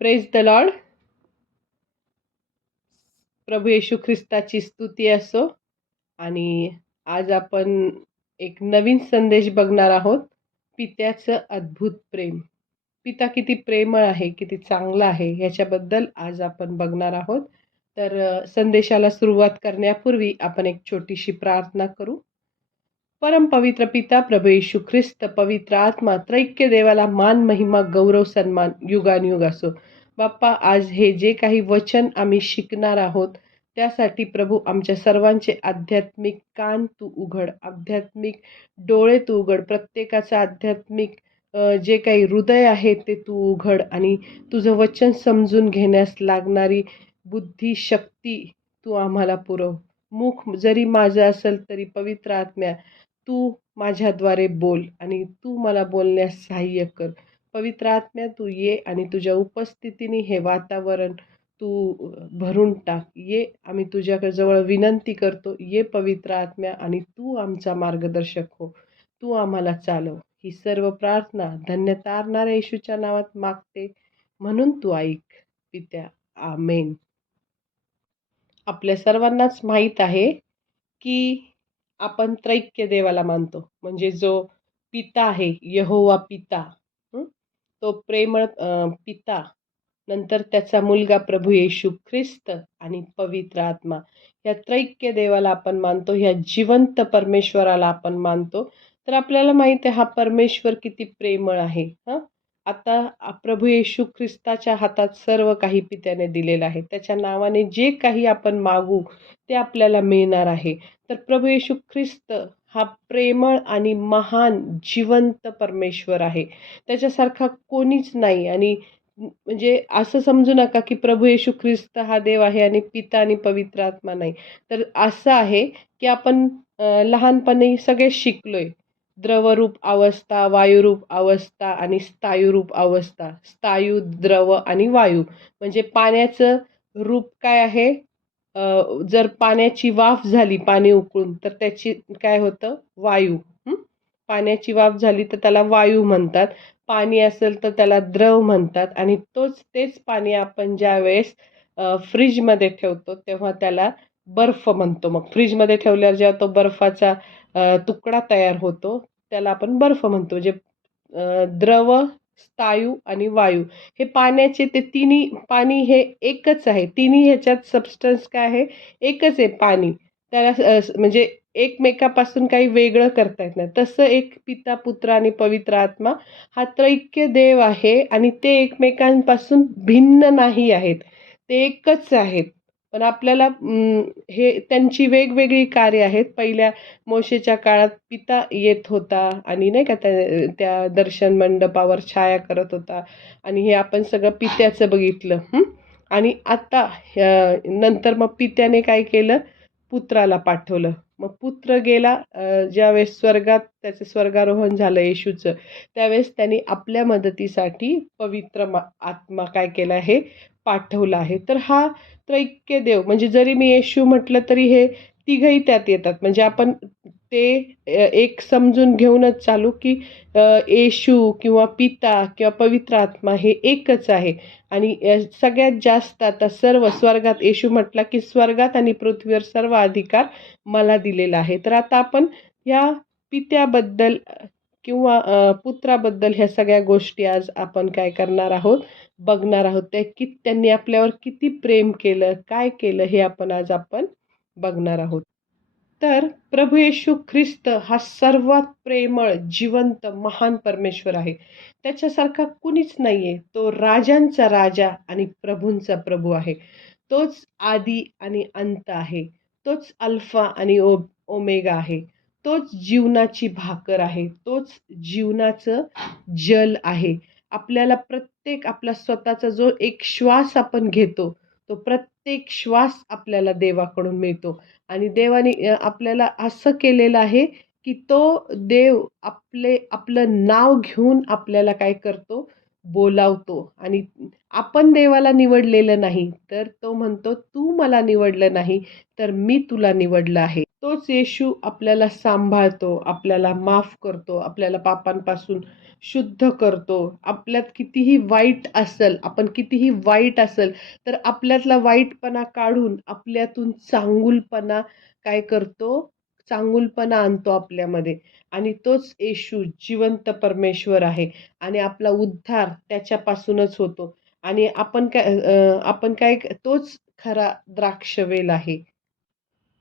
Praise the lord. प्रभू येशू ख्रिस्ताची स्तुती असो. आणि आज आपण एक नवीन संदेश बघणार आहोत. पित्याचं अद्भुत प्रेम. पिता किती प्रेमळ आहे, किती चांगला आहे, ह्याच्याबद्दल आज आपण बघणार आहोत. तर संदेशाला सुरुवात करण्यापूर्वी आपण एक छोटीशी प्रार्थना करू. परम पवित्र पिता प्रभू येशू ख्रिस्त, पवित्र आत्मा, त्रैक्य देवाला मान, महिमा, गौरव, सन्मान युगानुयुग असो. बाप्पा, आज हे जे काही वचन आम्ही शिकणार आहोत त्यासाठी प्रभू आमच्या सर्वांचे आध्यात्मिक कान तू उघड, आध्यात्मिक डोळे तू उघड, प्रत्येकाचं आध्यात्मिक जे काही हृदय आहे ते तू उघड आणि तुझं वचन समजून घेण्यास लागणारी बुद्धी शक्ती तू आम्हाला पुरव. मुख जरी माझं असेल तरी पवित्र आत्म्या तू माझ्याद्वारे बोल आणि तू मला बोलण्यास सहाय्य कर. पवित्र आत्म्या तू ये आणि तुझ्या उपस्थितीने हे वातावरण तू भरून टाक. ये, आम्ही तुझ्या जवळ विनंती करतो. ये पवित्र आत्म्या आणि तू आमचा मार्गदर्शक हो. तू आम्हाला चालव. ही सर्व प्रार्थना धन्य तारणाऱ्या येशूच्या नावात मागते, म्हणून तू ऐक पित्या. आमेन. आपल्या सर्वांनाच माहीत आहे की आपण त्रैक्य देवाला मानतो, म्हणजे जो पिता आहे, यहोवा पिता, तो प्रेमळ पिता, नंतर त्याचा मुलगा प्रभू येशू ख्रिस्त आणि पवित्र आत्मा, या त्रैक्य देवाला आपण मानतो, ह्या जिवंत परमेश्वराला आपण मानतो. तर आपल्याला माहिती आहे हा परमेश्वर किती प्रेमळ आहे. आता प्रभू येशू ख्रिस्ताच्या हातात सर्व काही पित्याने दिलेलं आहे. त्याच्या नावाने जे काही आपण मागू ते आपल्याला मिळणार आहे. तर प्रभू येशू ख्रिस्त हा प्रेमळ आणि महान जिवंत परमेश्वर आहे. त्याच्यासारखा कोणीच नाही. आणि म्हणजे असं समजू नका की प्रभू येशू ख्रिस्त हा देव आहे आणि पिता आणि पवित्र आत्मा नाही. तर असं आहे की आपण लहानपणी सगळे शिकलोय. द्रवरूप अवस्था, वायुरूप अवस्था आणि स्थायूरूप अवस्था. स्थायू, द्रव आणि वायू. म्हणजे पाण्याचं रूप काय आहे? जर पाण्याची वाफ झाली पाणी उकळून तर त्याची काय होतं? वायू. पाण्याची वाफ झाली तर त्याला वायू म्हणतात. पाणी असेल तर त्याला द्रव म्हणतात. आणि तेच पाणी आपण ज्या वेळेस फ्रीजमध्ये ठेवतो तेव्हा त्याला बर्फ म्हणतो. मग फ्रीजमध्ये ठेवल्यावर जेव्हा तो बर्फाचा तुकडा तयार होतो त्याला आपण बर्फ म्हणतो. म्हणजे द्रव, स्थायू आणि वायू हे पाण्याचे ते तिन्ही, पाणी हे एकच आहे. तिन्ही ह्याच्यात सबस्टन्स काय आहे? एकच आहे पाणी. त्याला म्हणजे एकमेकापासून काही वेगळं करता येत नाही. तसं एक पिता, पुत्र आणि पवित्र आत्मा हा त्रैक्य देव आहे आणि ते एकमेकांपासून भिन्न नाही आहेत. ते एकच आहेत. पण आपल्याला हे त्यांची वेगवेगळी कार्य आहेत. पहिल्या मोशेच्या काळात पिता येत होता आणि नाही का त्या दर्शन मंडपावर छाया करत होता आणि हे आपण सगळं पित्याचं बघितलं. आणि आता नंतर मग पित्याने काय केलं? पुत्राला पाठवलं. मग पुत्र गेला ज्यावेळेस स्वर्गात त्याचं स्वर्गारोहण झालं येशूचं, त्यावेळेस त्यांनी आपल्या मदतीसाठी पवित्र आत्मा काय केला आहे? पाठवला आहे. तर हा त्रैक्य देव, म्हणजे जरी मी येशू म्हटलं तरी हे तिघही त्यात येतात. म्हणजे आपण ते एक समजून घेऊनच चालू की येशू किंवा पिता किंवा पवित्र आत्मा हे एकच आहे. आणि सगळ्यात जास्त आता सर्व स्वर्गात, येशू म्हटला की स्वर्गात आणि पृथ्वीवर सर्व अधिकार मला दिलेला आहे. तर आता आपण या पित्याबद्दल किंवा पुत्राबद्दल ह्या सगळ्या गोष्टी आज आपण काय करणार आहोत? बघणार आहोत. त्यांनी आपल्यावर किती प्रेम केलं, काय केलं, हे आपण बघणार आहोत. तर प्रभू येशू ख्रिस्त हा सर्वात प्रेमळ, जिवंत, महान परमेश्वर आहे. त्याच्यासारखा कुणीच नाहीये. तो राजांचा राजा आणि प्रभूंचा प्रभू आहे. तोच आदी आणि अंत आहे. तोच अल्फा आणि ओमेगा आहे. तोच जीवनाची भाकर आहे. तोच जीवनाचं जल आहे. आपल्याला प्रत्येक आपला स्वतःचा जो एक श्वास आपण घेतो, तो प्रत्येक श्वास आपल्याला देवाकडून मिळतो. आणि देवाने आपल्याला असं केलेलं आहे की तो देव आपलं नाव घेऊन आपल्याला काय करतो? बोलावतो. आणि आपण देवाला निवडलेलं नाही, तर तो म्हणतो, तू मला निवडलं नाही तर मी तुला निवडलं आहे. तोच येशू आपल्याला सांभाळतो, आपल्याला माफ करतो, आपल्याला पापांपासून शुद्ध करतो. आपल्यात कितीही वाईट असेल, आपण कितीही वाईट असेल, तर आपल्यातला वाईटपणा काढून आपल्यातून चांगुलपणा काय करतो? चांगुलपणा आणतो आपल्यामध्ये आणि तोच येशू जिवंत परमेश्वर आहे आणि आपला उद्धार त्याच्यापासूनच होतो आणि आपण काय तोच खरा द्राक्षवेल आहे.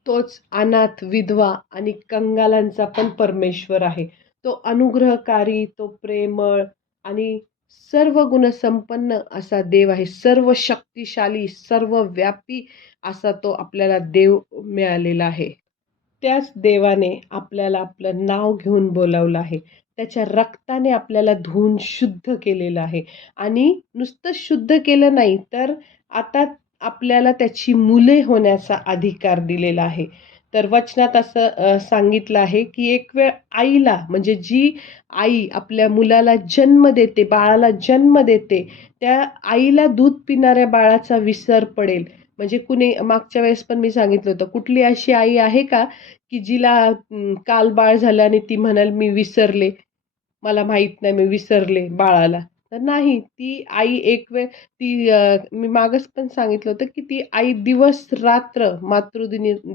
तोच अनाथ, विधवा आणि कंगालांचा पण परमेश्वर आहे. तो अनुग्रहकारी, तो प्रेमळ आणि सर्व गुणसंपन्न असा देव आहे. सर्व शक्तिशाली, सर्वव्यापी असा तो आपल्याला देव मिळालेला आहे. त्याच देवाने आपल्याला आपलं नाव घेऊन बोलावलं आहे. त्याच्या रक्ताने आपल्याला धुवून शुद्ध केलेलं आहे आणि नुसतं शुद्ध केलं नाही, तर आता आपल्याला त्याची मुले होण्याचा अधिकार दिलेला आहे. तर वचनात असं सांगितलं आहे, की एक वेळ आईला म्हणजे जी आई आपल्या मुलाला जन्म देते, बाळाला जन्म देते, त्या आईला दूध पिणाऱ्या बाळाचा विसर पडेल. म्हणजे कुणी मागच्या वेळेस पण मी सांगितलं होतं, कुठली अशी आई आहे का, की जिला काल बाळ झालं आणि ती म्हणाल मी विसरले, मला माहित नाही, मी विसरले बाळाला. तर नाही, ती आई एक वेळ मी मागच पण सांगितलं होतं, की ती आई दिवस-रात्र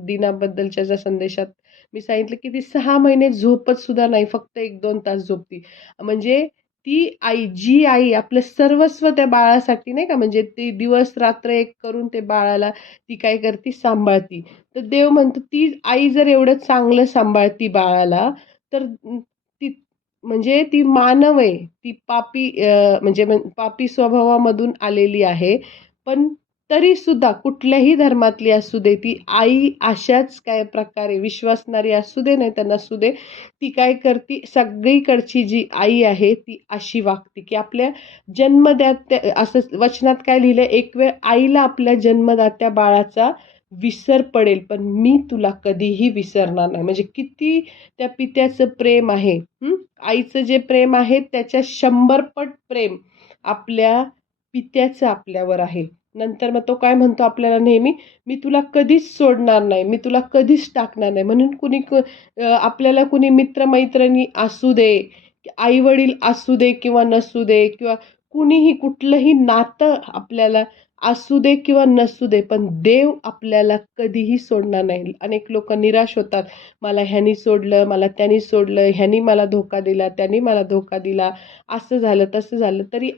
दिनाबद्दलच्या ज्या संदेशात मी सांगितलं, की ती 6 महिने झोपत सुद्धा नाही, फक्त 1-2 तास झोपती. म्हणजे ती आई, जी आई आपलं सर्वस्व त्या बाळासाठी नाही का, म्हणजे ती दिवस-रात्र एक करून ते बाळाला ती काय करते, सांभाळती. तर देव म्हणतो, ती आई जर एवढं चांगलं सांभाळती बाळाला, तर ती म्हणजे ती मानव आहे. ती म्हणजे पापी स्वभावामधून आलेली आहे. पण तरीसुद्धा कुठल्याही धर्मातली असू दे, ती आई अशाच काय प्रकारे विश्वासणारी असू दे, नाही तर नसू दे, ती काय करते, सगळीकडची जी आई आहे, ती अशी वागते, की आपल्या जन्मदात्या असं वचनात काय लिहिलंय, एक वेळ आईला आपल्या जन्मदात्या बाळाचा विसर पडेल, पण मी तुला कधीही विसरणार नाही. म्हणजे किती त्या पित्याचं प्रेम आहे. आईचं जे प्रेम आहे त्याच्या 100 पट प्रेम आपल्या पित्याचं आपल्यावर आहे. नंतर मग तो काय म्हणतो आपल्याला नेहमी, "मी तुला कधीच सोडणार नाही, मी तुला कधीच टाकणार नाही." म्हणून आपल्याला कुणी मित्र-मैत्रिणी असू दे, आई-वडील असू दे किंवा नसू दे किंवा कुणीही कुठलंही नातं आपल्याला असू दे किंवा नसू दे, पण देव आपल्याला कधीही सोडणार नाही. अनेक लोकं निराश होतात. मला ह्यानी सोडलं, मला त्यानी सोडलं, ह्यानी मला धोका दिला, त्यानी मला धोका दिला, असं झालं, तसं झालं. तरी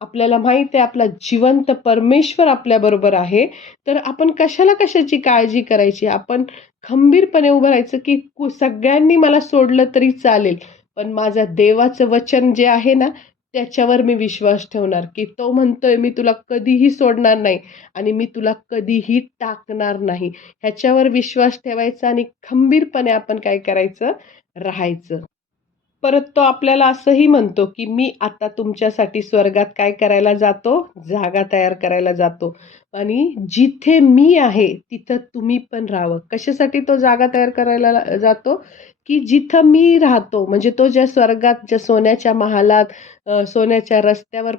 आपल्याला माहीत आहे आपला जिवंत परमेश्वर आपल्याबरोबर आहे, तर आपण कशाला कशाची काळजी करायची? आपण खंबीरपणे उभं राहायचं, की सगळ्यांनी मला सोडलं तरी चालेल, पण माझं देवाचं वचन जे आहे ना, त्याच्यावर मी विश्वास ठेवणार, की तो म्हणतोय, "मी तुला कधीही सोडणार नाही आणि मी तुला कधीही टाकणार नाही." ह्याच्यावर विश्वास ठेवायचा आणि खंबीरपणे आपण काय करायचं, राहायचं. परत तो आपल्याला असंही म्हणतो, की "मी आता तुमच्यासाठी स्वर्गात काय करायला जातो? जागा तयार करायला जातो आणि जिथे मी आहे, तिथं तुम्ही पण राहावं." कशासाठी तो जागा तयार करायला जातो? की जिथं मी राहतो, म्हणजे तो ज्या स्वर्गात, ज्या सोन्याच्या महालात, सोन्याच्या रस्त्यावर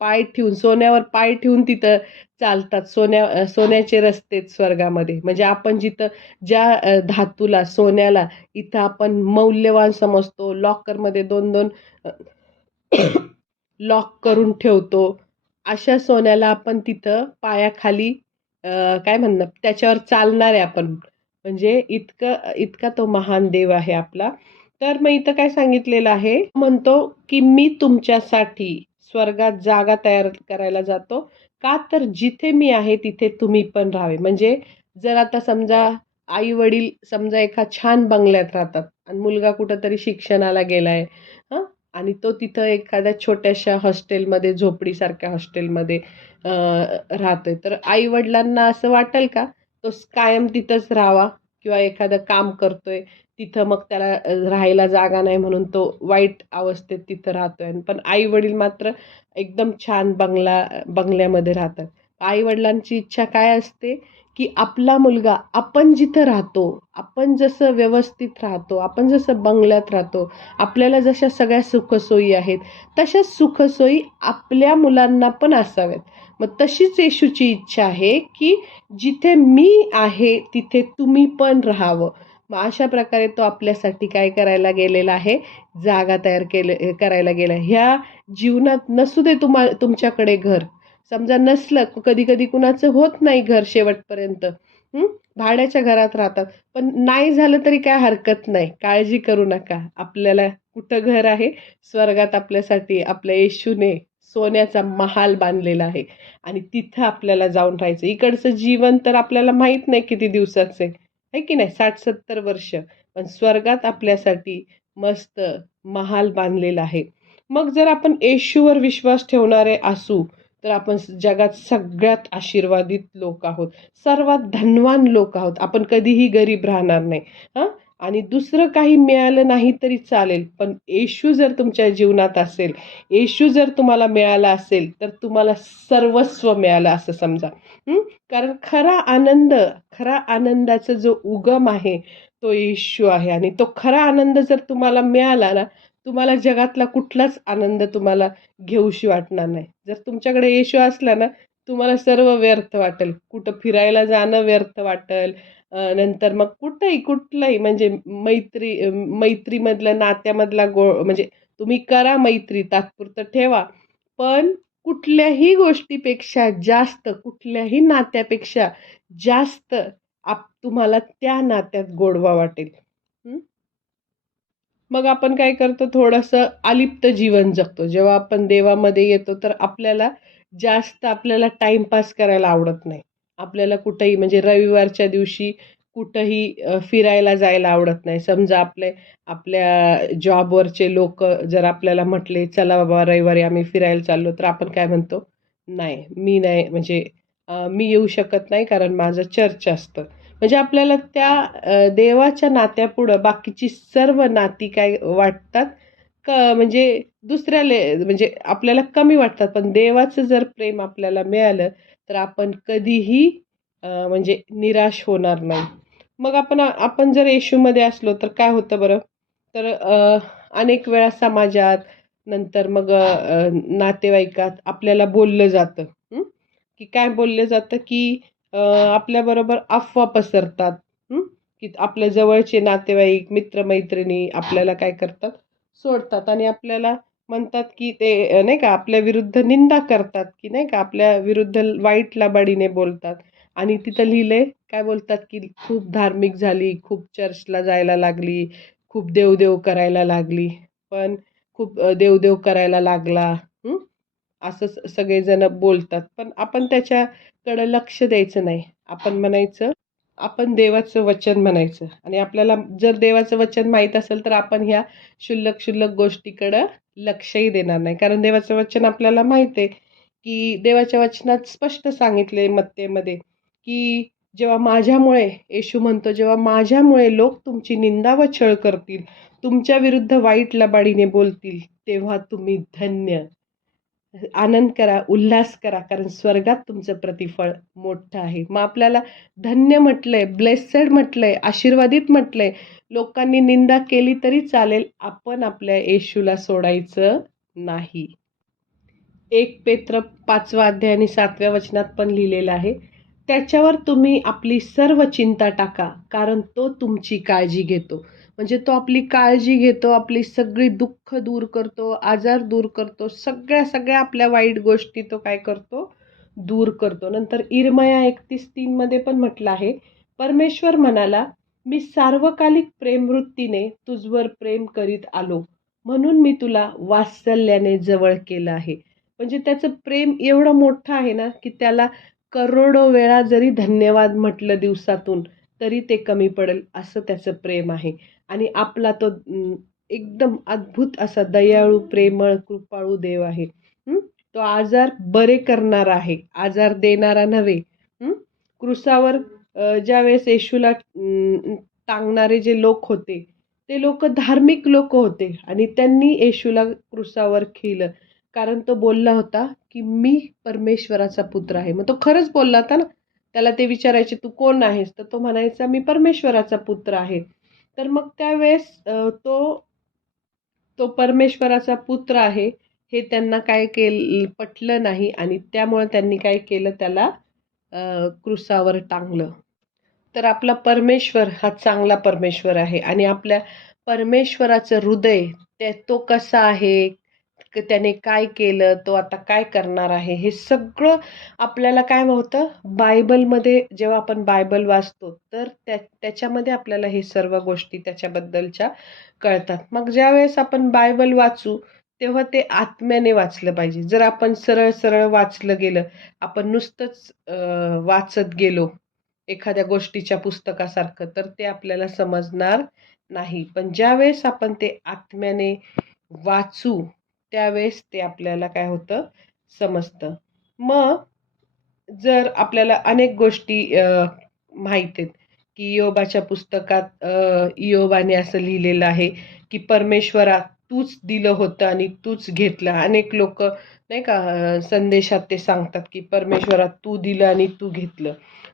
पाय ठेवून, सोन्यावर पाय ठेवून तिथं चालतात. सोन्याचे रस्ते आहेत स्वर्गामध्ये. म्हणजे आपण जिथं ज्या धातूला, सोन्याला इथं आपण मौल्यवान समजतो. लॉकरमध्ये 2-2 अ, लॉक करून ठेवतो. अशा सोन्याला आपण तिथं पायाखाली काय म्हणणार त्याच्यावर चालणार आहे आपण. म्हणजे इतका तो महान देव आहे आपला. तर मग इथं काय सांगितलेलं आहे, म्हणतो की मी तुमच्यासाठी स्वर्गात जागा तयार करायला जातो. का तर जिथे मी आहे तिथे तुम्ही पण राहावे. म्हणजे जर आता समजा आई-वडील समजा एका छान बंगल्यात राहतात आणि मुलगा कुठेतरी शिक्षणाला गेलाय, हं, आणि तो तिथं एखाद्या छोट्याशा हॉस्टेलमध्ये, झोपडीसारख्या हॉस्टेलमध्ये राहतोय. तर आई-वडिलांना असं वाटेल का, तो कायम तिथंच राहावा किंवा एखादं काम करतोय, तिथं मग त्याला राहायला जागा नाही म्हणून तो वाईट अवस्थेत तिथं राहतोय. पण आई-वडील मात्र एकदम छान बंगल्यामध्ये राहतात. आई-वडिलांची इच्छा काय असते, की आपला मुलगा आपण जिथं राहतो, आपण जसं व्यवस्थित राहतो, आपण जसं बंगल्यात राहतो, आपल्याला जशा सगळ्या सुखसोयी आहेत, तशाच सुखसोयी आपल्या मुलांना पण असाव्यात. मग तशीच येशूची इच्छा आहे, की जिथे मी आहे तिथे तुम्ही पण राहावं. मग अशा प्रकारे तो आपल्यासाठी काय करायला गेलेला आहे, जागा तयार करायला गेला. ह्या जीवनात नसू दे तुमच्याकडे घर. समजा नसलं, कधी-कधी कुणाचं होत नाही घर शेवटपर्यंत. हं, भाड्याच्या घरात राहतात. पण नाही झालं तरी काय हरकत नाही. काळजी करू नका. आपल्याला कुठं घर आहे? स्वर्गात आपल्यासाठी आपल्या येशूने सोन्याचा महाल बांधलेला आहे आणि तिथं आपल्याला जाऊन राहायचं. इकडचं जीवन तर आपल्याला माहीत नाही किती दिवसाचं आहे. आहे की नाही? 60-70 वर्ष. पण स्वर्गात आपल्यासाठी मस्त महाल बांधलेला आहे. मग जर आपण येशूवर विश्वास ठेवणारे असू, तर आपण जगात सगळ्यात आशीर्वादित लोक आहोत. सर्वात धनवान लोक आहोत. आपण कधीही गरीब राहणार नाही. हां? आणि दुसरं काही मिळालं नाही तरी चालेल, पण येशू जर तुमच्या जीवनात असेल, येशू जर तुम्हाला मिळाला असेल, तर तुम्हाला सर्वस्व मिळालं असं समजा. हं? कारण खरा आनंदाचा जो उगम आहे, तो येशू आहे आणि तो खरा आनंद जर तुम्हाला मिळाला ना, तुम्हाला जगातला कुठलाच आनंद तुम्हाला घेऊशी वाटणार नाही. जर तुमच्याकडे येशू असला ना, तुम्हाला सर्व व्यर्थ वाटेल. कुठं फिरायला जाणं व्यर्थ वाटेल. नंतर मग कुठलंही म्हणजे मैत्रीमधलं नात्यामधला म्हणजे तुम्ही करा मैत्री, तात्पुरतं ठेवा. पण कुठल्याही गोष्टीपेक्षा जास्त, कुठल्याही नात्यापेक्षा जास्त तुम्हाला त्या नात्यात गोडवा वाटेल. हं? मग आपण काय करतो, थोडंसं अलिप्त जीवन जगतो. जेव्हा आपण देवामध्ये येतो, तर आपल्याला टाईमपास करायला आवडत नाही. आपल्याला कुठेही म्हणजे रविवारच्या दिवशी कुठंही फिरायला जायला आवडत नाही. समजा आपल्या जॉबवरचे लोकं जर आपल्याला म्हटले, "चला बाबा रविवारी आम्ही फिरायला चाललो." तर आपण काय म्हणतो, "नाही, मी नाही म्हणजे मी येऊ शकत नाही कारण माझं चर्च असतं." म्हणजे आपल्याला त्या देवाच्या नात्यापुढं बाकीची सर्व नाती काय वाटतात म्हणजे म्हणजे आपल्याला कमी वाटतात. पण देवाचं जर प्रेम आपल्याला मिळालं, तर आपण कधीही म्हणजे निराश होणार नाही. मग आपण जर येशूमध्ये असलो, तर काय होतं बरं? तर अनेक वेळा समाजात, नंतर मग नातेवाईकात आपल्याला बोललं जातं. हं? की काय बोललं जातं, की आपल्याबरोबर अफवा पसरतात. हं? की आपल्या जवळचे नातेवाईक, मित्र-मैत्रिणी आपल्याला काय करतात, सोडतात आणि आपल्याला म्हणतात, की ते नाही का आपल्या विरुद्ध निंदा करतात, की नाही का आपल्या विरुद्ध वाईट लबाडीने बोलतात आणि तिथं लिहिलंय काय बोलतात, की खूप धार्मिक झाली, खूप चर्चला जायला लागली, खूप देव करायला लागली. पण खूप देव करायला लागला. हं? असं सगळेजण बोलतात. पण आपण त्याच्याकडं लक्ष द्यायचं नाही. आपण देवाचं वचन म्हणायचं आणि आपल्याला जर देवाचं वचन माहीत असेल, तर आपण ह्या क्षुल्लक गोष्टीकडं लक्षही देणार नाही. कारण देवाचं वचन आपल्याला माहीत आहे, की देवाच्या वचनात स्पष्ट सांगितले मत्तेमध्ये, की येशू म्हणतो, "जेव्हा माझ्यामुळे लोक तुमची निंदा व छळ करतील, तुमच्या विरुद्ध वाईट लबाडीने बोलतील, तेव्हा तुम्ही धन्य." आनंद करा, उल्हास करा, कारण स्वर्गात तुमचं प्रतिफळ मोठं आहे. मग आपल्याला धन्य म्हटलंय, ब्लेसेड म्हटलंय, आशीर्वादित म्हटलंय. लोकांनी निंदा केली तरी चालेल, आपण आपल्या येशूला सोडायचं नाही. 1 पेत्र 5वा अध्याय आणि 7व्या वचनात पण लिहिलेलं आहे. त्याच्यावर तुम्ही आपली सर्व चिंता टाका, कारण तो तुमची काळजी घेतो. म्हणजे तो आपली काळजी घेतो, आपली सगळी दुःख दूर करतो, आजार दूर करतो, सगळ्या आपल्या वाईट गोष्टी तो काय करतो? दूर करतो. नंतर इर्मया 31:3 मध्ये पण म्हटलं आहे, परमेश्वर म्हणाला, "मी सार्वकालिक प्रेमवृत्तीने तुझवर प्रेम करीत आलो, म्हणून मी तुला वात्सल्याने जवळ केलं आहे." म्हणजे त्याचं प्रेम एवढं मोठं आहे ना, की त्याला करोडो वेळा जरी धन्यवाद म्हटलं दिवसातून, तरी ते कमी पडेल असं त्याचं प्रेम आहे. आणि आपला तो एकदम अद्भुत असा दयाळू, प्रेमळ, कृपाळू देव आहे. हं. तो आजार बरे करणारा आहे, आजार देणारा नव्हे. हं. क्रुसावर ज्यावेळेस येशूला टांगणारे जे लोक होते, ते लोकं धार्मिक लोकं होते आणि त्यांनी येशूला क्रुसावर खिळलं. कारण तो बोलला होता, की "मी परमेश्वराचा पुत्र आहे." मग तो खरंच बोलला होता ना. त्याला ते विचारायचे, "तू कोण आहेस?" तर तो म्हणायचा, "मी परमेश्वराचा पुत्र आहे." तर मग त्यावेळेस तो परमेश्वराचा पुत्र आहे, हे त्यांना काय पटलं नाही आणि त्यामुळे त्यांनी काय केलं, त्याला क्रुसावर टांगलं. तर आपला परमेश्वर हा चांगला परमेश्वर आहे आणि आपल्या परमेश्वराचं हृदय तो कसा आहे, त्याने काय केलं, तो आता काय करणार आहे, हे सगळं आपल्याला काय होतं बायबलमध्ये जेव्हा आपण बायबल वाचतो तर त्याच्यामध्ये आपल्याला हे सर्व गोष्टी त्याच्याबद्दलच्या कळतात. मग ज्यावेळेस आपण बायबल वाचू तेव्हा ते आत्म्याने वाचलं पाहिजे. जर आपण सरळ सरळ वाचलं गेलं, आपण नुसतंच वाचत गेलो एखाद्या गोष्टीच्या पुस्तकासारखं, तर ते आपल्याला समजणार नाही. पण ज्यावेळेस आपण ते आत्म्याने वाचू, त्यावेळेस ते आपल्याला काय होतं, समजतं. मग जर आपल्याला अनेक गोष्टी माहीत आहेत, की इयोबाच्या पुस्तकात इयोबाने असं लिहिलेलं आहे, की परमेश्वरा तूच दिलं होतं आणि तूच घेतलं. अनेक लोकं नाही का संदेशात ते सांगतात, की परमेश्वरा तू दिलं आणि तू घेतलं.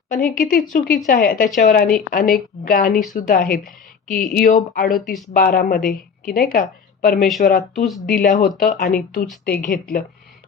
पण हे किती चुकीचं आहे. त्याच्यावर आणि अनेक गाणी सुद्धा आहेत, की इयोब 38:12 मध्ये, की नाही का परमेश्वरा तूच दिलं होतं आणि तूच ते घेतलं.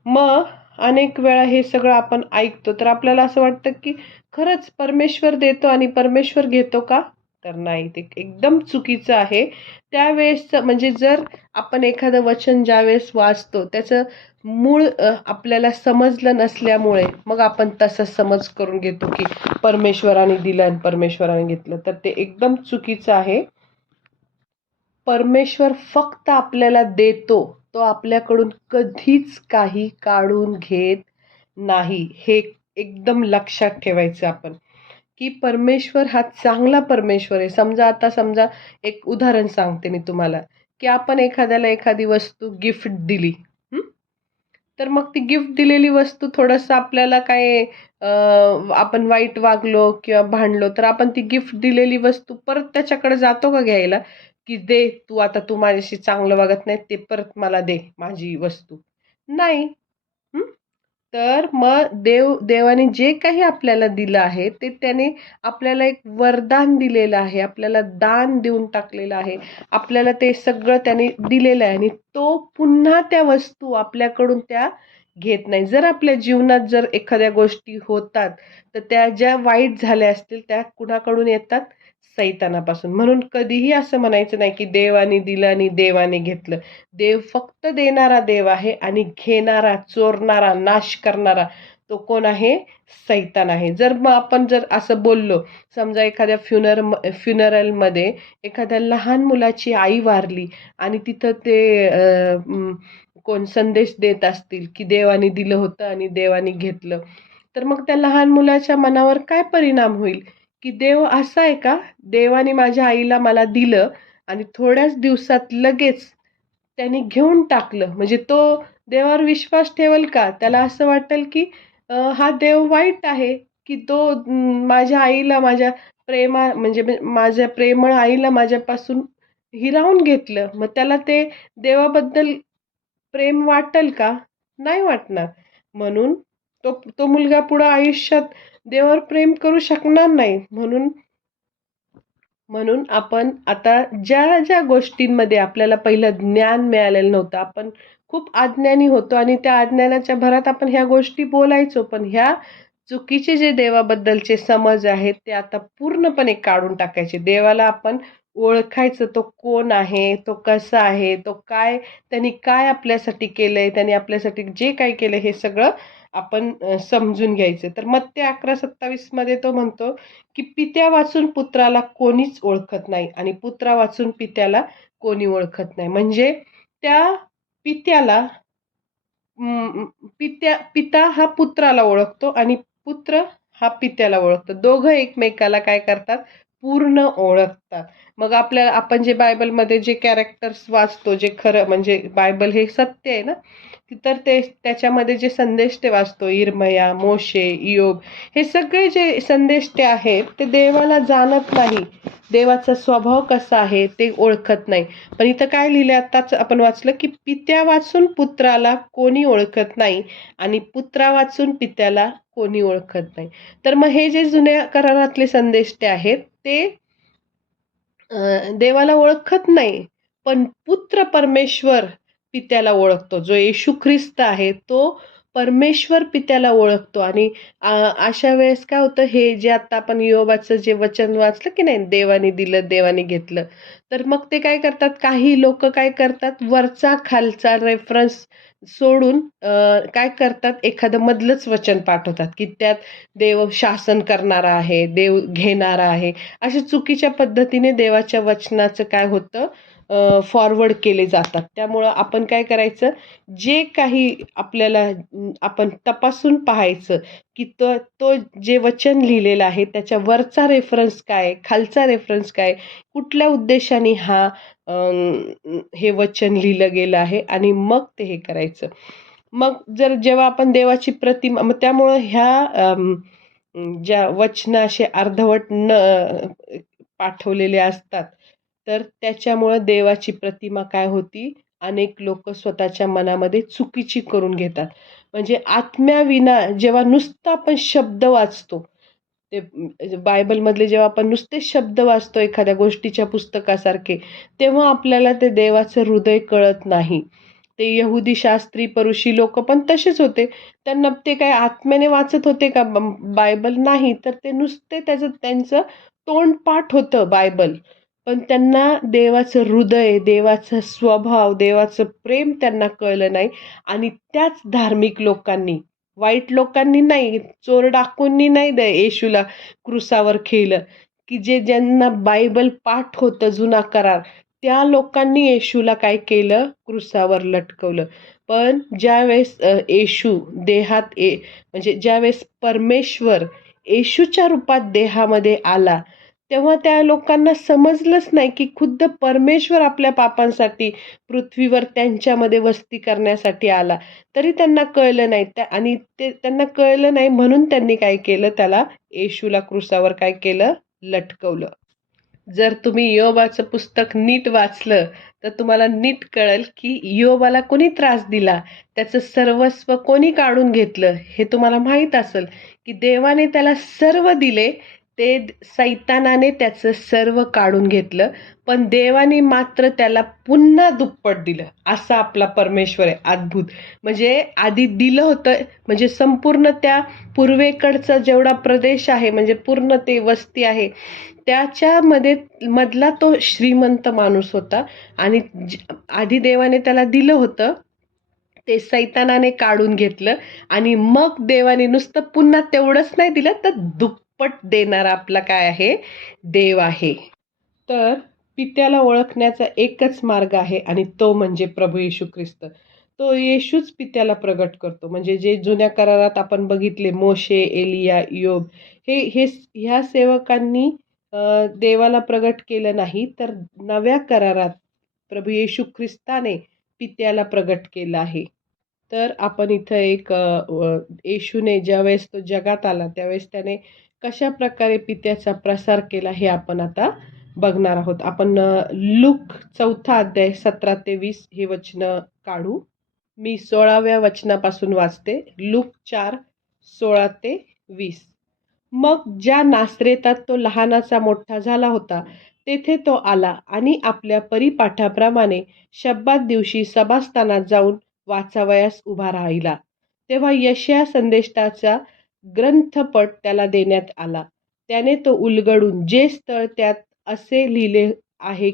मग अनेक वेळा हे सगळं आपण ऐकतो तर आपल्याला असं वाटतं की खरंच परमेश्वर देतो आणि परमेश्वर घेतो का? तर नाही, ते एकदम चुकीचं आहे. त्यावेळेसचं म्हणजे जर आपण एखादं वचन ज्यावेळेस वाचतो त्याचं मूळ आपल्याला समजलं नसल्यामुळे मग आपण तसा समज करून घेतो की परमेश्वराने दिलं आणि परमेश्वराने घेतलं, तर ते एकदम चुकीचं आहे. परमेश्वर फक्त आपल्याला देतो, तो आपल्याकडून कधीच काही काढून घेत नाही. हे एकदम लक्षात ठेवायचं आपण, की परमेश्वर हा चांगला परमेश्वर आहे. समजा एक उदाहरण सांगते मी तुम्हाला, की आपण एखाद्याला एखादी वस्तू गिफ्ट दिली. हं. तर मग ती गिफ्ट दिलेली वस्तू थोडंसं आपल्याला काय आपण वाईट वागलो किंवा भांडलो, तर आपण ती गिफ्ट दिलेली वस्तू परत त्याच्याकडे जातो का घ्यायला? की दे, तू माझ्याशी चांगलं वागत नाही, ते परत मला दे माझी वस्तू. नाही. हं. तर मग देवाने जे काही आपल्याला दिलं आहे, ते त्याने आपल्याला एक वरदान दिलेलं आहे. आपल्याला दान देऊन टाकलेलं आहे. आपल्याला ते सगळं त्याने दिलेलं आहे आणि तो पुन्हा त्या वस्तू आपल्याकडून त्या घेत नाही. जर आपल्या जीवनात जर एखाद्या गोष्टी होतात, तर त्या ज्या वाईट झाल्या असतील, त्या कुणाकडून येतात? सैतानापासून. म्हणून कधीही असं म्हणायचं नाही, की देवाने दिलं आणि देवाने घेतलं. देव फक्त देणारा देव आहे आणि घेणारा, चोरणारा, नाश करणारा तो कोण आहे? सैतान आहे. जर मग आपण जर असं बोललो, समजा एखाद्या फ्युनरलमध्ये एखाद्या लहान मुलाची आई वारली आणि तिथं ते कोण संदेश देत असतील, की देवाने दिलं होतं आणि देवाने घेतलं. तर मग त्या लहान मुलाच्या मनावर काय परिणाम होईल? की देव असा आहे का? देवाने माझ्या आईला मला दिलं आणि थोड्याच दिवसात लगेच त्याने घेऊन टाकलं. म्हणजे तो देवावर विश्वास ठेवेल का? त्याला असं वाटेल की हा देव वाईट आहे, की तो माझ्या आईला माझ्या म्हणजे माझ्या प्रेमळ आईला माझ्यापासून हिरावून घेतलं. मग त्याला ते देवाबद्दल प्रेम वाटेल का? नाही वाटणार. म्हणून तो तो मुलगा पुढे आयुष्यात देवावर प्रेम करू शकणार नाही. म्हणून म्हणून आपण आता ज्या गोष्टींमध्ये आपल्याला पहिलं ज्ञान मिळालेलं नव्हतं, आपण खूप अज्ञानी होतो आणि त्या अज्ञानाच्या भरात आपण ह्या गोष्टी बोलायचो. पण ह्या चुकीचे जे देवाबद्दलचे समज आहेत, ते आता पूर्णपणे काढून टाकायचे. देवाला आपण ओळखायचं, तो कोण आहे, तो कसा आहे, तो काय, त्यांनी काय आपल्यासाठी केलंय, त्यांनी आपल्यासाठी जे काही केलंय, हे सगळं आपण समजून घ्यायचं. तर मत्ते 11:27 मध्ये तो म्हणतो, की पित्या वाचून पुत्राला कोणीच ओळखत नाही आणि पुत्रा वाचून पित्याला कोणी ओळखत नाही. म्हणजे त्या पित्याला पिता हा पुत्राला ओळखतो आणि पुत्र हा पित्याला ओळखतो. दोघं एकमेकाला काय करतात? पूर्ण ओळखतात. मग आपण जे बायबलमध्ये जे कॅरेक्टर्स वाचतो, जे खरं म्हणजे बायबल हे सत्य आहे ना, तर ते त्याच्यामध्ये जे संदेश ते वाचतो, इर्मया, मोशे, इयोब, हे सगळे जे संदेश ते आहेत, ते देवाला जाणत नाही. देवाचा स्वभाव कसा आहे ते ओळखत नाही. पण इथं काय लिहिलंय आत्ताच आपण वाचलं, की पित्या वाचून पुत्राला कोणी ओळखत नाही आणि पुत्रा वाचून पित्याला कोणी ओळखत नाही. तर मग हे जे जुन्या करारातले संदेश ते आहेत, ते देवाला ओळखत नाही. पण पुत्र परमेश्वर पित्याला ओळखतो. जो येशू ख्रिस्त आहे, तो परमेश्वर पित्याला ओळखतो. आणि अशा वेळेस काय होतं, हे जे आता आपण योबाचं जे वचन वाचलं की नाही, देवाने दिलं, देवाने घेतलं. तर मग ते काय करतात, काही लोकं काय करतात, वरचा खालचा रेफरन्स सोडून काय करतात, एखादं मधलंच वचन पाठवतात, की त्यात देव शासन करणारा आहे, देव घेणारा आहे. अशा चुकीच्या पद्धतीने देवाच्या वचनाचं काय होतं, फॉरवर्ड केले जातात. त्यामुळं आपण काय करायचं, जे काही आपल्याला आपण तपासून पाहायचं, की तो जे वचन लिहिलेलं आहे त्याच्या वरचा रेफरन्स काय आहे, खालचा रेफरन्स काय आहे, कुठल्या उद्देशाने हे वचन लिहिलं गेलं आहे, आणि मग ते हे करायचं. मग जेव्हा आपण देवाची प्रतिमा, मग त्यामुळं ज्या वचनं असे अर्धवट पाठवलेले असतात, तर त्याच्यामुळं देवाची प्रतिमा काय होती, अनेक लोकं स्वतःच्या मनामध्ये चुकीची करून घेतात. म्हणजे आत्म्याविना जेव्हा नुसतं आपण शब्द वाचतो, ते बायबलमधले जेव्हा आपण नुसते शब्द वाचतो एखाद्या गोष्टीच्या पुस्तकासारखे, तेव्हा आपल्याला ते देवाचं हृदय कळत नाही. ते यहुदी शास्त्री परुषी लोकं पण तसेच होते. त्यांना ते काय आत्म्याने वाचत होते का बायबल? नाही. तर ते नुसते त्यांचं तोंडपाठ होतं बायबल. पण त्यांना देवाचं हृदय, देवाचा स्वभाव, देवाचं प्रेम त्यांना कळलं नाही. आणि त्याच धार्मिक लोकांनी, वाईट लोकांनी नाही, चोर डाकूंनी नाही येशूला क्रुसावर खेळलं, की ज्यांना बायबल पाठ होतं, जुना करार, त्या लोकांनी येशूला काय केलं, क्रुसावर लटकवलं. पण ज्यावेळेस येशू देहात म्हणजे ज्यावेळेस परमेश्वर येशूच्या रूपात देहामध्ये आला, तेव्हा त्या लोकांना समजलंच नाही, की खुद्द परमेश्वर आपल्या पापांसाठी पृथ्वीवर त्यांच्यामध्ये वस्ती करण्यासाठी आला. तरी त्यांना कळलं नाही. आणि ते त्यांना कळलं नाही म्हणून त्यांनी काय केलं, त्याला येशूला क्रुसावर काय केलं, लटकवलं. जर तुम्ही योबाचं पुस्तक नीट वाचलं, तर तुम्हाला नीट कळेल, की योबाला कोणी त्रास दिला, त्याचं सर्वस्व कोणी काढून घेतलं, हे तुम्हाला माहीत असेल, की देवाने त्याला सर्व दिले, ते सैतानाने त्याचं सर्व काढून घेतलं. पण देवाने मात्र त्याला पुन्हा दुप्पट दिलं. असा आपला परमेश्वर आहे, अद्भुत. म्हणजे आधी दिलं होतं, म्हणजे संपूर्ण त्या पूर्वेकडचा जेवढा प्रदेश आहे, म्हणजे पूर्ण ते वस्ती आहे, त्याच्यामध्ये मधला तो श्रीमंत माणूस होता. आणि आधी देवाने त्याला दिलं होतं, ते सैतानाने काढून घेतलं. आणि मग देवाने नुसतं पुन्हा तेवढंच नाही दिलं, तर दुप्पट देणारा आपला काय आहे, देव आहे. तर पित्याला ओळखण्याचा एकच मार्ग आहे, आणि तो म्हणजे प्रभू येशू ख्रिस्त. तो येशूच पित्याला प्रगट करतो. म्हणजे जे जुन्या करारात आपण बघितले, मोशे, एलिया, योब, ह्या सेवकांनी देवाला प्रगट केलं नाही, तर नव्या करारात प्रभू येशू ख्रिस्ताने पित्याला प्रगट केलं आहे. तर आपण इथं येशूने ज्यावेळेस तो जगात आला, त्यावेळेस त्याने कशा प्रकारे पित्याचा प्रसार केला, हे आपण आता बघणार आहोत. आपण लूक 4 अध्याय 17 ते 20 हे वचनं काढू. मी 16व्या वचनापासून वाचते. लूक 4, 16 ते 20. मग ज्या नासरेतात तो लहानाचा मोठा झाला होता, तेथे तो आला आणि आपल्या परिपाठाप्रमाणे शब्बात दिवशी सभास्थानात जाऊन वाचावयास उभा राहिला. तेव्हा यशया संदेष्टाचा ग्रंथपट त्याला देण्यात आला. त्याने तो उलगडून जे स्थळ त्यात असे लिहिले आहे,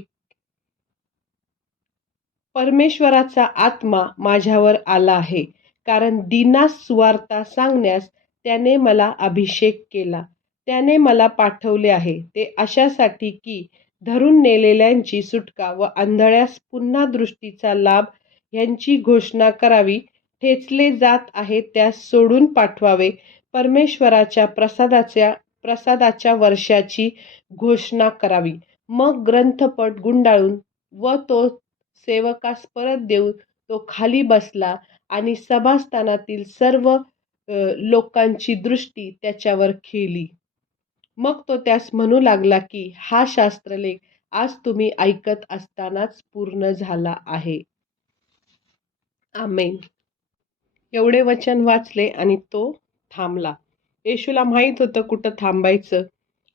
परमेश्वराचा आत्मा माझ्यावर आला आहे, कारण दीनास सुवार्ता सांगण्यास त्याने मला अभिषेक केला. त्याने मला पाठवले आहे, ते अशासाठी की धरून नेलेल्यांची सुटका व आंधळ्यास पुन्हा दृष्टीचा लाभ ह्यांची घोषणा करावी. ठेचले जात आहे त्यास सोडून पाठवावे. परमेश्वराच्या प्रसादाच्या वर्षाची घोषणा करावी. मग ग्रंथपट गुंडाळून व तो सेवकास परत देऊन तो खाली बसला, आणि सभास्थानातील सर्व लोकांची दृष्टी त्याच्यावर खेळली. मग तो त्यास म्हणू लागला, की हा शास्त्रलेख आज तुम्ही ऐकत असतानाच पूर्ण झाला आहे. आमेन. एवढे वचन वाचले आणि तो थांबला. येशूला माहित होतं कुठं थांबायचं.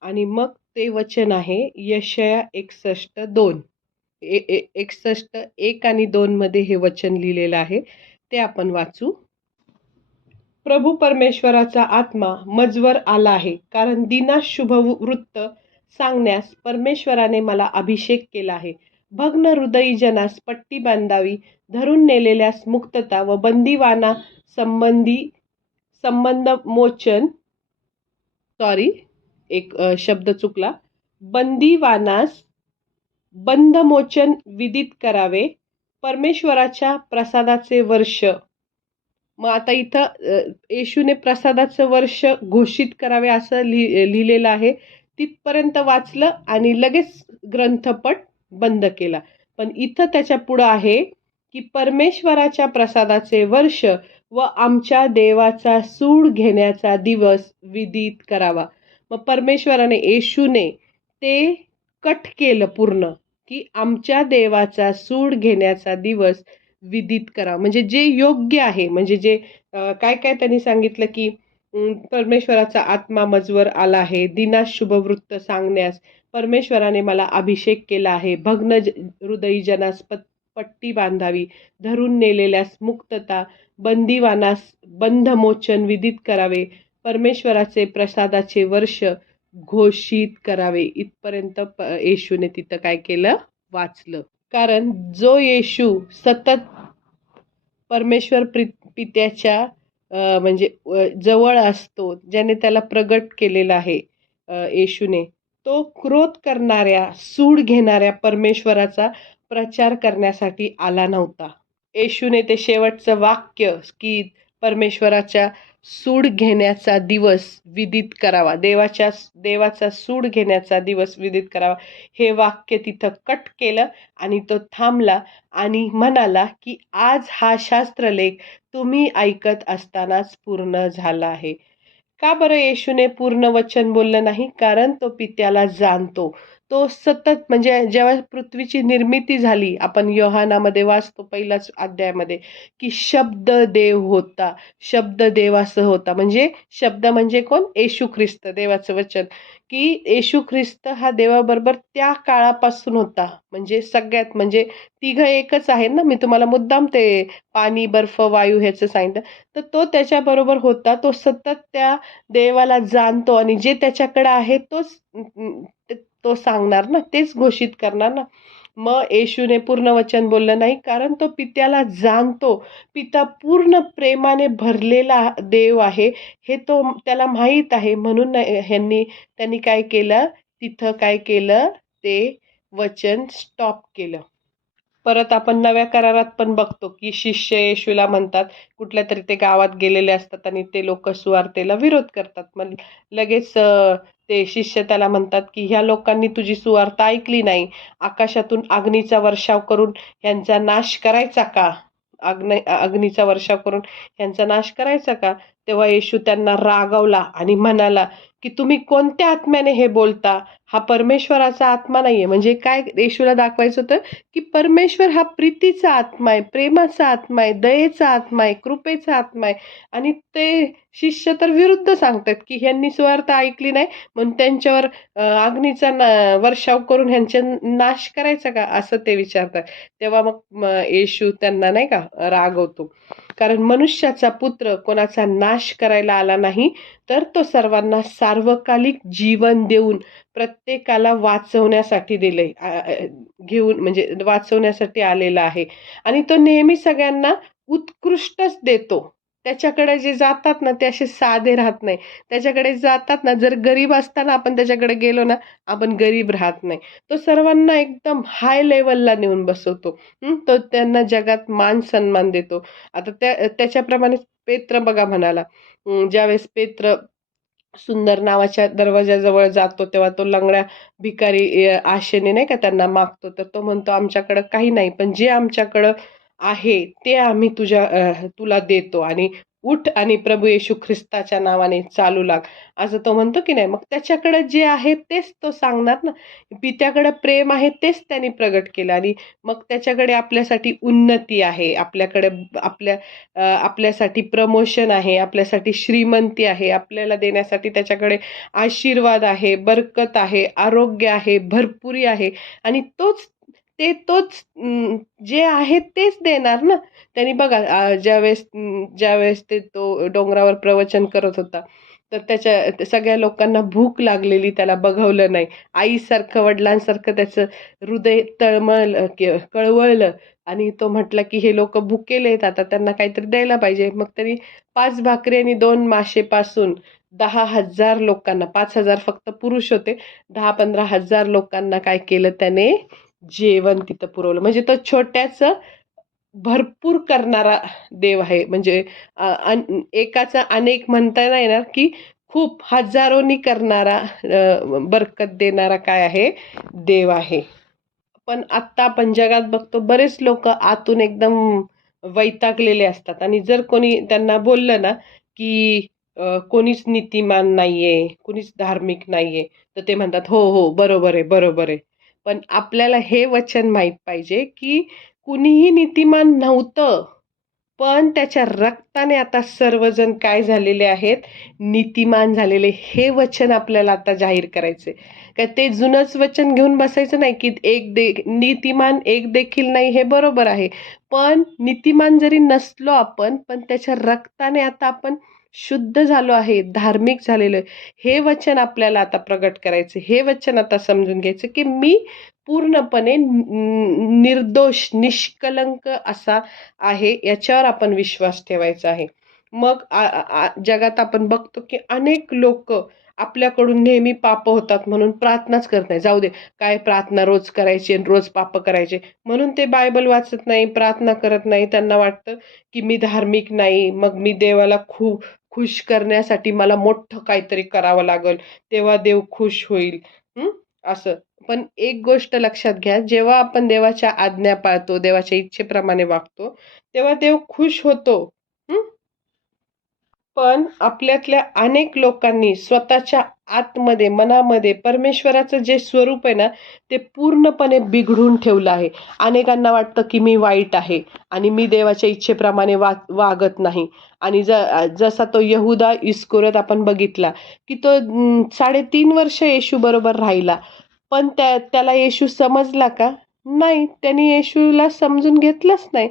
आणि मग ते वचन आहे यशया 61:2. 61:1 आणि 2 मध्ये हे वचन लिहिलेलं आहे. ते आपण वाचू. प्रभू परमेश्वराचा आत्मा मजवर आला आहे, कारण दिनास शुभवृत्त सांगण्यास परमेश्वराने मला अभिषेक केला आहे. भग्न हृदयी जनास पट्टी बांधावी, धरून नेलेल्यास मुक्तता व बंदिवाना संबंध मोचन, सॉरी, एक शब्द चुकला, बंदिवानास बंधमोचन विदित करावे, परमेश्वराच्या प्रसादाचे वर्ष. मग आता इथं येशूने प्रसादाचं वर्ष घोषित करावे असं लिहिलेलं आहे. तिथपर्यंत वाचलं आणि लगेच ग्रंथपट बंद केला. पण इथं त्याच्या पुढं आहे की परमेश्वराच्या प्रसादाचे वर्ष व आमच्या देवाचा सूड घेण्याचा दिवस विदित करावा. मग परमेश्वराने, येशूने ते कट केलं पूर्ण, की आमच्या देवाचा सूड घेण्याचा दिवस विदित करा. म्हणजे जे योग्य आहे, म्हणजे जे काय काय त्यांनी सांगितलं की परमेश्वराचा आत्मा मजवर आला आहे, दिनास शुभवृत्त सांगण्यास परमेश्वराने मला अभिषेक केला आहे, भग्न हृदयी जनास पट्टी बांधावी, धरून नेलेल्यास मुक्तता, बंदिवानास बंधमोचन विदित करावे, परमेश्वराचे प्रसादाचे वर्ष घोषित करावे. इथपर्यंत येशूने तिथं काय केलं, वाचलं. कारण जो येशू सतत परमेश्वर पित्याच्या म्हणजे जवळ असतो, ज्याने त्याला प्रगट केलेला आहे येशूने, तो क्रोध करणाऱ्या, सूड घेणाऱ्या परमेश्वराचा प्रचार करण्यासाठी आला नव्हता. येशूने ते शेवटचं वाक्य की परमेश्वराच्या सूड घेण्याचा दिवस विदित करावा, देवाचा सूड घेण्याचा दिवस विदित करावा, हे वाक्य तिथं कट केलं आणि तो थांबला आणि म्हणाला की आज हा शास्त्रलेख तुम्ही ऐकत असतानाच पूर्ण झाला आहे. का बरं येशूने पूर्ण वचन बोललं नाही? कारण तो पित्याला जाणतो. तो सतत, म्हणजे जेव्हा पृथ्वीची निर्मिती झाली, आपण योहानामध्ये वाचतो पहिल्याच अध्यायामध्ये की शब्द देव होता, शब्द देवासह होता. म्हणजे शब्द म्हणजे कोण? येशू ख्रिस्त, देवाचं वचन. की येशू ख्रिस्त हा देवाबरोबर त्या काळापासून होता. म्हणजे सगळ्यात, म्हणजे तिघं एकच आहेत ना. मी तुम्हाला मुद्दाम ते पाणी, बर्फ, वायू ह्याचं सांगितलं. तर तो त्याच्याबरोबर होता. तो सतत त्या देवाला जाणतो आणि जे त्याच्याकडे आहे तोच तो सांगणार ना, तेच घोषित करणार ना. मग येशूने पूर्ण वचन बोललं नाही, कारण तो पित्याला जाणतो. पिता पूर्ण प्रेमाने भरलेला देव आहे हे त्याला माहीत आहे. म्हणून त्यांनी काय केलं, तिथं काय केलं, ते वचन स्टॉप केलं. परत आपण नव्या करारात पण बघतो की शिष्य येशूला म्हणतात, कुठल्या तरी ते गावात गेलेले असतात आणि ते लोक सुवार्तेला विरोध करतात. मग लगेच ते शिष्य त्याला म्हणतात की ह्या लोकांनी तुझी सुवार्ता ऐकली नाही, आकाशातून अग्नीचा वर्षाव करून ह्यांचा नाश करायचा का? अग्नीचा वर्षाव करून ह्यांचा नाश करायचा का? तेव्हा येशू त्यांना रागवला आणि म्हणाला की तुम्ही कोणत्या आत्म्याने हे बोलता? हा परमेश्वराचा आत्मा नाहीये. म्हणजे काय येशूला दाखवायचं होतं की परमेश्वर हा प्रीतीचा आत्मा आहे, प्रेमाचा आत्मा आहे, दयेचा आत्मा आहे, कृपेचा आत्मा आहे. आणि ते शिष्य तर विरुद्ध सांगतात की ह्यांनी सुवार्थ ऐकली नाही म्हणून त्यांच्यावर अग्नीचा वर्षाव करून ह्यांचा नाश करायचा का, असं ते विचारतात. तेव्हा मग येशू त्यांना नाही का रागवतो. कारण मनुष्याचा पुत्र कोणाचा नाश करायला आला नाही, तर तो सर्वांना सार्वकालिक जीवन देऊन प्रत्येकाला वाचवण्यासाठी दिले, घेऊन, म्हणजे वाचवण्यासाठी आलेला आहे. आणि तो नेहमी सगळ्यांना उत्कृष्टच देतो. त्याच्याकडे जे जातात ना ते असे साधे राहत नाही. त्याच्याकडे जातात ना, जर गरीब असताना आपण त्याच्याकडे गेलो ना, आपण गरीब राहत नाही. तो सर्वांना एकदम हाय लेवलला नेऊन बसवतो. तो त्यांना जगात मान सन्मान देतो. आता त्याच्याप्रमाणे पेत्र बघा म्हणाला, ज्यावेळेस पेत्र सुंदर नावाच्या दरवाजाजवळ जातो तेव्हा तो लंगड्या भिकारी आशेने नाही का त्यांना मागतो. तर तो म्हणतो आमच्याकडं काही नाही, पण जे आमच्याकडं आहे ते आम्ही तुला देतो, आणि उठ आणि प्रभू येशू ख्रिस्ताच्या नावाने चालू लाग, असं तो म्हणतो की नाही. मग त्याच्याकडे जे आहे तेच तो सांगणार ना. पित्याकडे प्रेम आहे तेच त्यांनी प्रगट केलं, आणि मग त्याच्याकडे आपल्यासाठी उन्नती आहे, आपल्याकडे आपल्यासाठी प्रमोशन आहे, आपल्यासाठी श्रीमंती आहे, आपल्याला देण्यासाठी त्याच्याकडे आशीर्वाद आहे, बरकत आहे, आरोग्य आहे, भरपुरी आहे. आणि जे आहे तेच देणार ना. त्यांनी बघा ज्यावेळेस तो डोंगरावर प्रवचन करत होता, तर सगळ्या लोकांना भूक लागलेली, त्याला बघवलं नाही. आईसारखं, वडिलांसारखं त्याचं हृदय कळवळलं आणि तो म्हटला, की हे लोकं भुकेले आहेत, आता त्यांना काहीतरी द्यायला पाहिजे. मग त्यांनी 5 भाकरी आणि 2 मासेपासून 10,000 लोकांना, 5,000 फक्त पुरुष होते, 10-15,000 लोकांना काय केलं त्याने, जेवण तिथं पुरवलं. म्हणजे तो छोट्याचं भरपूर करणारा देव आहे. म्हणजे एकाचा अनेक म्हणता नाही येणार, की खूप हजारोनी करणारा, बरकत देणारा काय आहे, देव आहे. पण आत्ता आपण जगात बघतो, बरेच लोक आतून एकदम वैतागलेले असतात आणि जर कोणी त्यांना बोललं ना, की कोणीच नीतिमान नाहीये, कोणीच धार्मिक नाहीये, तर ते म्हणतात, "हो, हो, बरोबर आहे, बरोबर आहे." पण आपल्याला हे वचन माहीत पाहिजे, की कुणीही नीतिमान नव्हतं. पण त्याच्या रक्ताने आता सर्वजण काय झालेले आहेत, नीतिमान झालेले. हे वचन आपल्याला आता जाहीर करायचे. काय ते जुनंच वचन घेऊन बसायचं नाही, की नीतिमान एक देखील नाही, हे बरोबर आहे. पण नीतिमान जरी नसलो आपण, पण त्याच्या रक्ताने आता आपण शुद्ध झालो आहे, धार्मिक झालेलो आहे. हे वचन आपल्याला आता प्रगट करायचं. हे वचन आता समजून घ्यायचं, की मी पूर्णपणे निर्दोष, निष्कलंक असा आहे, याच्यावर आपण विश्वास ठेवायचा आहे. मग जगात आपण बघतो, की अनेक लोक आपल्याकडून नेहमी पाप होतात म्हणून प्रार्थनाच करत नाही. जाऊ दे, काय प्रार्थना रोज करायची आणि रोज पाप करायचे. म्हणून ते बायबल वाचत नाही, प्रार्थना करत नाही. त्यांना वाटतं, की मी धार्मिक नाही, मग मी देवाला खूप खुश करण्यासाठी मला मोठं काहीतरी करावं लागेल, तेव्हा देव खुश होईल. असं. पण एक गोष्ट लक्षात घ्या, जेव्हा आपण देवाच्या आज्ञा पाळतो, देवाच्या इच्छेप्रमाणे वागतो, तेव्हा देव खुश होतो. हं? पण आपल्यातल्या अनेक लोकांनी स्वतःच्या आतमध्ये, मनामध्ये परमेश्वराचं जे स्वरूप आहे ना, ते पूर्णपणे बिघडून ठेवलं आहे. अनेकांना वाटतं, की मी वाईट आहे आणि मी देवाच्या इच्छेप्रमाणे वागत नाही. आणि जसा तो यहूदा इस्करियोत आपण बघितला, की तो 3.5 वर्ष येशूबरोबर राहिला. पण त्याला येशू समजला का? नाही. त्याने येशूला समजून घेतलंच नाही.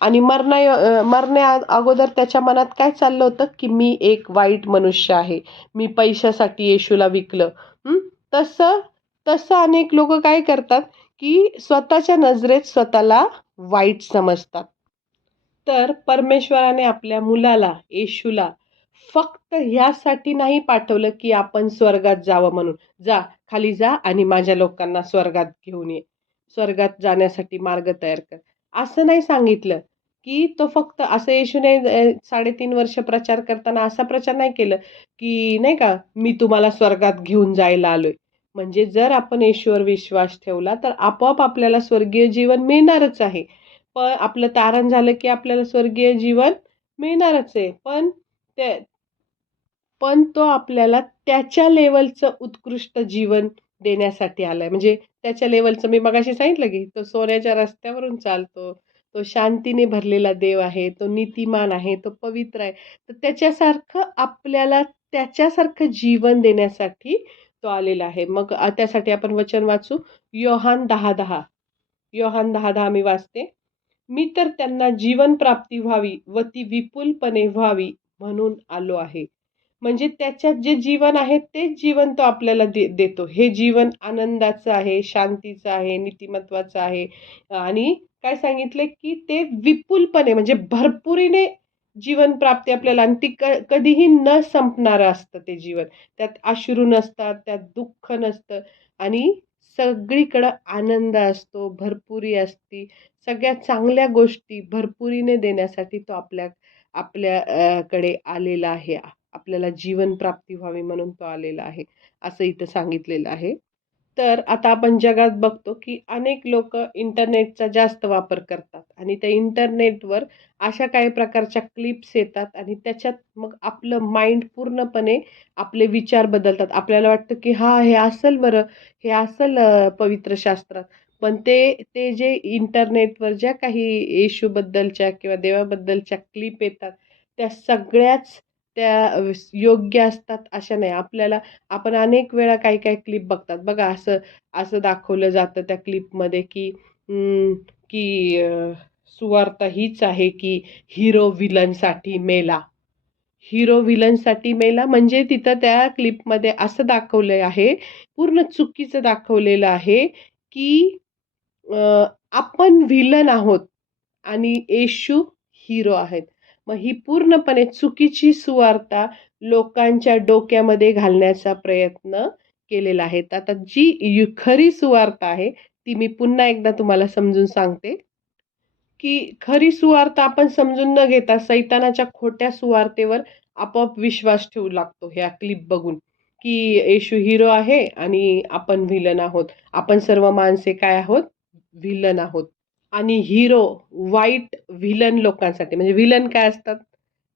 आणि मरण्या अगोदर त्याच्या मनात काय चाललं होतं, की मी एक वाईट मनुष्य आहे. मी पैशासाठी येशूला विकलं. हं. तसं तसं अनेक लोकं काय करतात, की स्वतःच्या नजरेत स्वतःला वाईट समजतात. तर परमेश्वराने आपल्या मुलाला, येशूला फक्त ह्यासाठी नाही पाठवलं, की आपण स्वर्गात जावं म्हणून. जा, खाली जा आणि माझ्या लोकांना स्वर्गात घेऊन ये. स्वर्गात जाण्यासाठी मार्ग तयार कर. असं नाही सांगितलं, की तो फक्त असं येशूने 3.5 वर्ष प्रचार करताना असा प्रचार नाही केलं, की नाही का, मी तुम्हाला स्वर्गात घेऊन जायला आलोय. म्हणजे जर आपण येशूवर विश्वास ठेवला, तर आपोआप आपल्याला स्वर्गीय जीवन मिळणारच आहे. पण आपलं तारण झालं, की आपल्याला स्वर्गीय जीवन मिळणारच आहे. ते पण तो आपल्याला त्याच्या लेव्हलचं उत्कृष्ट जीवन देण्यासाठी आलाय. म्हणजे त्याच्या लेव्हलचं मी मगाशी सांगितलं, की तो सोन्याच्या रस्त्यावरून चालतो. तो शांतीने भरलेला देव आहे. तो नीतिमान आहे. तो पवित्र आहे. तर आपल्याला त्याच्यासारखं जीवन देण्यासाठी तो आलेला आहे. मग त्यासाठी आपण वचन वाचू. योहान 10:10. योहान 10:10 मी वाचते. मी तर त्यांना जीवन प्राप्ती व्हावी व ती विपुलपणे व्हावी म्हणून आलो आहे. म्हणजे त्याच्यात जे जीवन आहे तेच जीवन तो आपल्याला देतो. हे जीवन आनंदाचं आहे, शांतीचं आहे, नीतिमत्वाचं आहे आणि काय सांगितलंय, की ते विपुलपणे म्हणजे भरपुरीने जीवन प्राप्ती आपल्याला आणि ती कधीही न संपणारं असतं ते जीवन. त्यात अश्रू नसतात, त्यात दुःख नसतं आणि सगळीकडं आनंद असतो, भरपुरी असती. सगळ्या चांगल्या गोष्टी भरपुरीने देण्यासाठी तो कडे आलेला आहे. आपल्याला जीवन प्राप्ती व्हावी म्हणून तो आलेला आहे, असं इथं सांगितलेलं आहे. तर आता आपण जगात बघतो, की अनेक लोकं इंटरनेटचा जास्त वापर करतात आणि त्या इंटरनेटवर अशा काही प्रकारच्या क्लिप्स येतात आणि त्याच्यात मग आपलं माइंड पूर्णपणे आपले विचार बदलतात. आपल्याला वाटतं, की हां, हे असेल बरं, हे असेल पवित्र शास्त्रात. पण ते जे इंटरनेटवर ज्या काही येशूबद्दलच्या किंवा देवाबद्दलच्या क्लिप येतात, त्या सगळ्याच योग्य असतात अशा नाही. आपण अनेक वेळा काही-काही क्लिप बघतात. बघा असं असं दाखवलं जातं त्या क्लिपमध्ये, की की सुवार्ता हीच आहे की हिरो विलनसाठी मेला. हिरो विलनसाठी मेला म्हणजे तिथं त्या क्लिपमध्ये असं दाखवलं आहे, पूर्ण चुकीचं दाखवलेलं आहे, की आपण व्हिलन आहोत आणि येशू हिरो आहेत. मग ही पूर्णपणे चुकीची सुवार्ता लोकांच्या डोक्यामध्ये घालण्याचा प्रयत्न केलेला आहे. आता जी खरी सुवार्ता आहे, ती मी पुन्हा एकदा तुम्हाला समजून सांगते. की खरी सुवार्ता आपण समजून न घेता सैतानाच्या खोट्या सुवार्तेवर आपोआप विश्वास ठेवू लागतो ह्या क्लिप बघून, की येशू हिरो आहे आणि आपण व्हिलन आहोत. आपण सर्व माणसे काय आहोत? व्हिलन आहोत. आणि हिरो वाईट व्हिलन लोकांसाठी म्हणजे व्हिलन काय असतात?